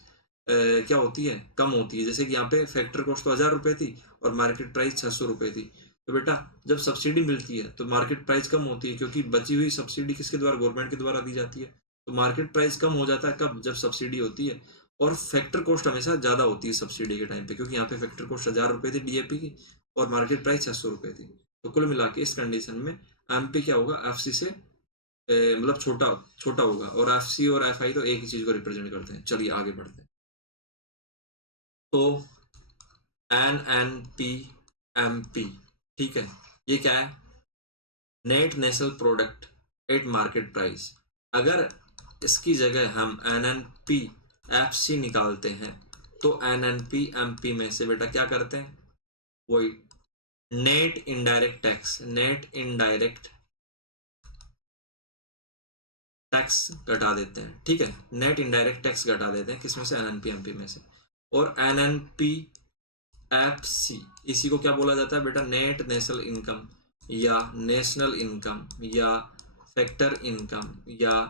क्या होती है, कम होती है। जैसे कि यहाँ पे फैक्टर कॉस्ट तो 1000 रुपए थी और मार्केट प्राइस 600 रुपए थी, तो बेटा जब सब्सिडी मिलती है तो मार्केट प्राइस कम होती है, क्योंकि बची हुई सब्सिडी किसके द्वारा, गवर्नमेंट के द्वारा दी जाती है। तो मार्केट प्राइस कम हो जाता है कब, जब सब्सिडी होती है। और फैक्टर कॉस्ट हमेशा ज्यादा होती है सब्सिडी के टाइम पे, क्योंकि यहाँ पे फैक्टर कॉस्ट 1000 रुपए थी डीएपी की और मार्केट प्राइस 600 रुपए थी। तो कुल मिला के इस कंडीशन में एमपी क्या होगा, एफसी से मतलब छोटा छोटा होगा, और एफसी और एफआई तो एक ही चीज को रिप्रेजेंट करते हैं। चलिए आगे बढ़ते हैं। तो N N P M P, ठीक है, ये क्या है, net national product at market price. अगर इसकी जगह हम N N P F C निकालते हैं तो N N P M P में से बेटा क्या करते हैं, वही net indirect tax, net indirect tax घटा देते हैं। ठीक है, नेट इनडायरेक्ट टैक्स घटा देते हैं, किसमें से, एनएनपी एमपी में से। और एनएनपी एफ सी, इसी को क्या बोला जाता है बेटा, नेट नेशनल इनकम या नेशनल इनकम या फैक्टर इनकम या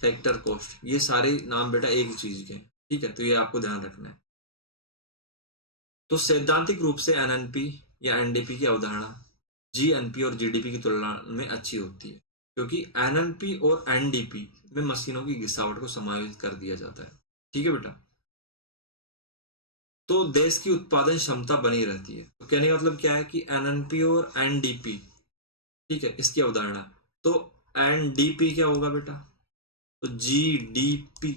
फैक्टर कॉस्ट, ये सारे नाम बेटा एक ही चीज के। ठीक है, तो ये आपको ध्यान रखना है। तो सैद्धांतिक रूप से एनएनपी या एनडीपी की अवधारणा जीएनपी और जीडीपी की तुलना में अच्छी होती है, क्योंकि एनएनपी और एनडीपी में मशीनों की घिसावट को समायोजित कर दिया जाता है। ठीक है बेटा, तो देश की उत्पादन क्षमता बनी रहती है। तो कहने का मतलब क्या है कि एनएनपी और एनडीपी, ठीक है, इसकी अवधारणा। तो एनडीपी क्या होगा बेटा, तो जीडीपी।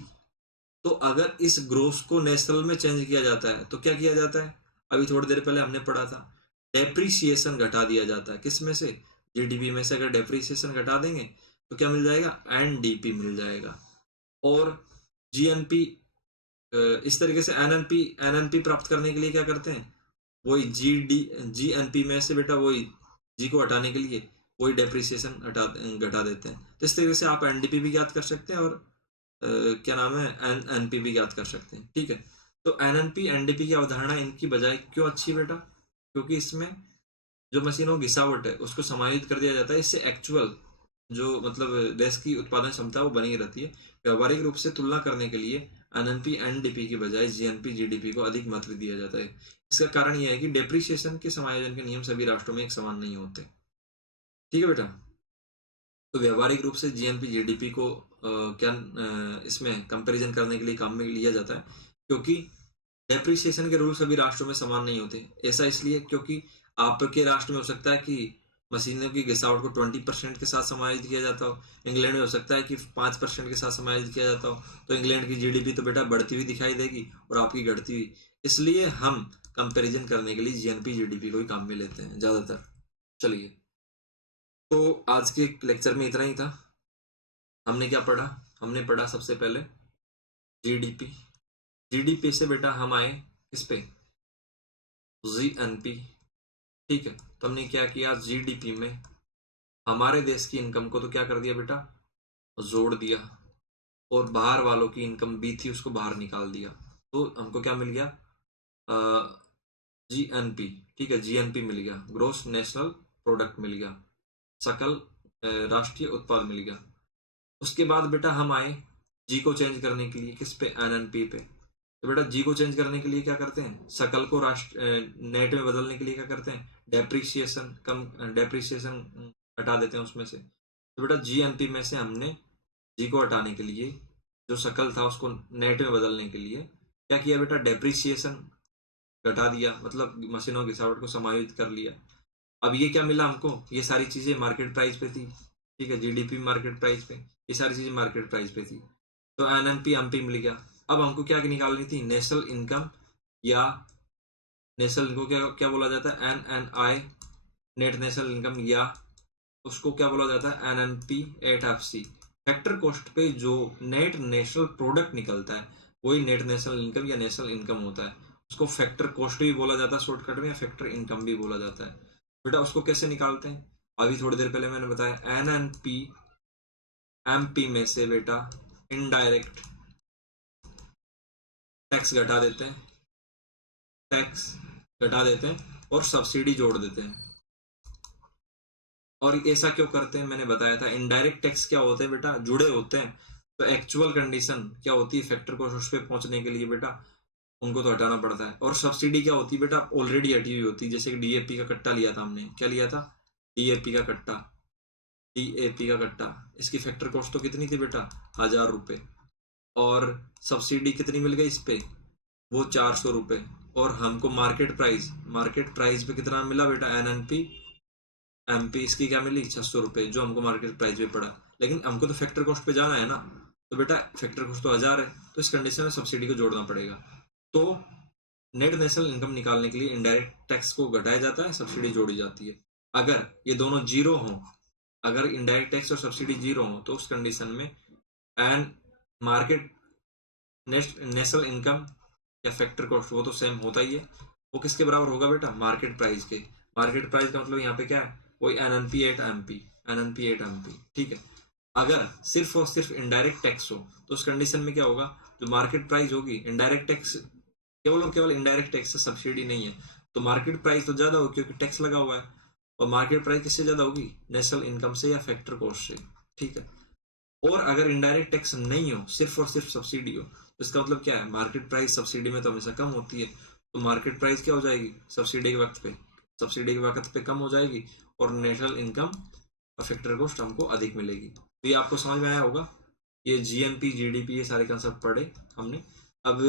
तो अगर इस ग्रोथ को नेशनल में चेंज किया जाता है तो क्या किया जाता है, अभी थोड़ी देर पहले हमने पढ़ा था, डेप्रीसिएशन घटा दिया जाता है, किस में से, जीडीपी में से। अगर डेप्रीसिएशन घटा देंगे तो क्या मिल जाएगा, एनडीपी मिल जाएगा। और जीएनपी, इस तरीके से एनएनपी, एनएनपी प्राप्त करने के लिए क्या करते हैं, वही जीएनपी में से बेटा वही जी को हटाने के लिए वही डेप्रीसिएशन घटा देते हैं। तो इस तरीके से आप एनडीपी भी ज्ञात कर सकते हैं और क्या नाम है, एनपी भी ज्ञात कर सकते हैं। ठीक है, तो एनएनपी एनडीपी की अवधारणा इनकी बजाय क्यों अच्छी बेटा, क्योंकि इसमें जो मशीनों की गिसावट है उसको समायोजित कर दिया जाता है, इससे एक्चुअल जो मतलब देश की उत्पादन क्षमता वो बनी रहती है। व्यवहारिक रूप से तुलना करने के लिए एनएनपी एनडीपी की बजाय जीएनपी जीडीपी को अधिक महत्व दिया जाता है। इसका कारण यह है कि डेप्रिसिएशन के समायोजन के नियम सभी राष्ट्रों में एक समान नहीं होते। ठीक है बेटा, तो व्यवहारिक रूप से जीएनपी जीडीपी को इसमें कंपैरिजन करने के लिए काम में लिया जाता है, क्योंकि डेप्रिसिएशन के रूल सभी राष्ट्रों में समान नहीं होते। ऐसा इसलिए क्योंकि आपके राष्ट्र में हो सकता है कि मशीनों की घिसावट को 20% के साथ समायोजित किया जाता हो, इंग्लैंड में हो सकता है कि 5% के साथ समायोजित किया जाता हो। तो इंग्लैंड की जीडीपी तो बेटा बढ़ती हुई दिखाई देगी और आपकी घटती हुई, इसलिए हम कंपैरिजन करने के लिए जीएनपी जीडीपी को ही काम में लेते हैं ज़्यादातर। चलिए, तो आज के लेक्चर में इतना ही था। हमने क्या पढ़ा, हमने पढ़ा सबसे पहले जीडीपी, जीडीपी से बेटा हम आए किस पे, जीएनपी। ठीक है, तो हमने क्या किया, जीडीपी में हमारे देश की इनकम को तो क्या कर दिया बेटा, जोड़ दिया, और बाहर वालों की इनकम भी थी उसको बाहर निकाल दिया। तो हमको क्या मिल गया, जीएनपी। ठीक है, जीएनपी मिल गया, ग्रोस नेशनल प्रोडक्ट मिल गया, सकल राष्ट्रीय उत्पाद मिल गया। उसके बाद बेटा हम आए जी को चेंज करने के लिए, किस पे, एनएनपी पे। तो बेटा जी को चेंज करने के लिए क्या करते हैं, सकल को राष्ट्र नेट में बदलने के लिए क्या करते हैं, डेप्रिसिएशन कम, डेप्रिसिएशन हटा देते हैं उसमें से। तो बेटा जीएनपी में से हमने जी को हटाने के लिए, जो सकल था उसको नेट में बदलने के लिए क्या किया बेटा, डेप्रिसिएशन घटा दिया, मतलब मशीनों की गिरावट को समायोजित कर लिया। अब ये क्या मिला हमको, ये सारी चीजें मार्केट प्राइस पे थी। ठीक है, जीडीपी मार्केट प्राइस पे, ये सारी चीजें मार्केट प्राइस पे थी। तो एनएनपी एमपी मिल गया। अब हमको क्या निकालनी थी, नेशनल इनकम या नेशनल इनको क्या क्या बोला जाता है, NNI नेट नेशनल इनकम, या उसको क्या बोला जाता है, NNP 8FC। फैक्टर कॉस्ट पे जो नेट नेशनल प्रोडक्ट निकलता है वही नेट नेशनल इनकम या नेशनल इनकम होता है। उसको फैक्टर कॉस्ट भी बोला जाता है शॉर्टकट में, या फैक्टर इनकम भी बोला जाता है। बेटा उसको कैसे निकालते हैं, अभी थोड़ी देर पहले मैंने बताया, NNP MP में से बेटा इनडायरेक्ट टैक्स घटा देते हैं, टैक्स घटा देते हैं और सब्सिडी जोड़ देते हैं। और ऐसा क्यों करते हैं, मैंने बताया था इनडायरेक्ट टैक्स क्या होते हैं बेटा, जुड़े होते हैं। तो एक्चुअल कंडीशन क्या होती है, फैक्टर को उस पे पहुंचने के लिए बेटा उनको तो हटाना पड़ता है। और सब्सिडी क्या होती है बेटा, ऑलरेडी हटी हुई होती है। जैसे कि डीएपी का कट्टा लिया था हमने, क्या लिया था, डीएपी का कट्टा, डीएपी का कट्टा, इसकी फैक्टर कॉस्ट तो कितनी थी बेटा, 1000 रुपये। और सब्सिडी कितनी मिल गई इस पे, वो 400 रुपये। और हमको मार्केट प्राइस पे कितना मिला बेटा, एनएनपी एमपी इसकी क्या मिली, 600 रुपये, जो हमको मार्केट प्राइस पे पड़ा। लेकिन हमको तो फैक्टर कॉस्ट पे जाना है ना, तो बेटा फैक्टर कॉस्ट तो 1000 है, तो इस कंडीशन में सब्सिडी को जोड़ना पड़ेगा। तो नेट नेशनल इनकम निकालने के लिए इनडायरेक्ट टैक्स को घटाया जाता है, सब्सिडी जोड़ी जाती है। अगर ये दोनों जीरो हों, अगर इनडायरेक्ट टैक्स और सब्सिडी जीरो हो, तो उस कंडीशन में एंड मार्केट नेशनल इनकम या फैक्टर कॉस्ट वो तो सेम होता ही है, वो किसके बराबर होगा बेटा, मार्केट प्राइस के। मार्केट प्राइस का मतलब यहाँ पे क्या है, वही NNP 8MP, NNP 8MP, ठीक है। अगर सिर्फ और सिर्फ इनडायरेक्ट टैक्स हो, तो उस कंडीशन में क्या होगा, जो मार्केट प्राइस होगी, इनडायरेक्ट टैक्स केवल और केवल इनडायरेक्ट टैक्स से, सब्सिडी नहीं है, तो मार्केट प्राइस तो ज्यादा होगी क्योंकि टैक्स लगा हुआ है। और मार्केट प्राइस किससे ज्यादा होगी, नेशनल इनकम से या फैक्टर कॉस्ट से, ठीक है। और अगर इनडायरेक्ट टैक्स नहीं हो, सिर्फ और सिर्फ सब्सिडी हो, तो इसका मतलब क्या है, मार्केट प्राइस सब्सिडी में तो हमेशा कम होती है, तो मार्केट प्राइस क्या हो जाएगी, सब्सिडी के वक्त पे कम हो जाएगी, और नेशनल इनकम और फैक्टर कॉस्ट हमको अधिक मिलेगी। तो ये आपको समझ में आया होगा, ये जीएनपी जीडीपी ये सारे कंसेप्ट पढ़े हमने। अब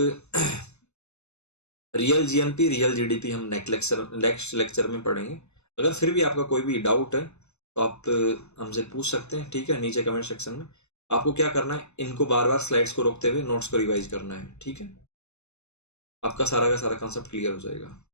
रियल जीएनपी रियल जीडीपी हम नेक्स्ट लेक्चर में पढ़ेंगे। अगर फिर भी आपका कोई भी डाउट है तो आप हमसे पूछ सकते हैं, ठीक है, नीचे कमेंट सेक्शन में। आपको क्या करना है, इनको बार बार स्लाइड्स को रोकते हुए नोट्स को रिवाइज करना है, ठीक है। आपका सारा का सारा कंसेप्ट क्लियर हो जाएगा।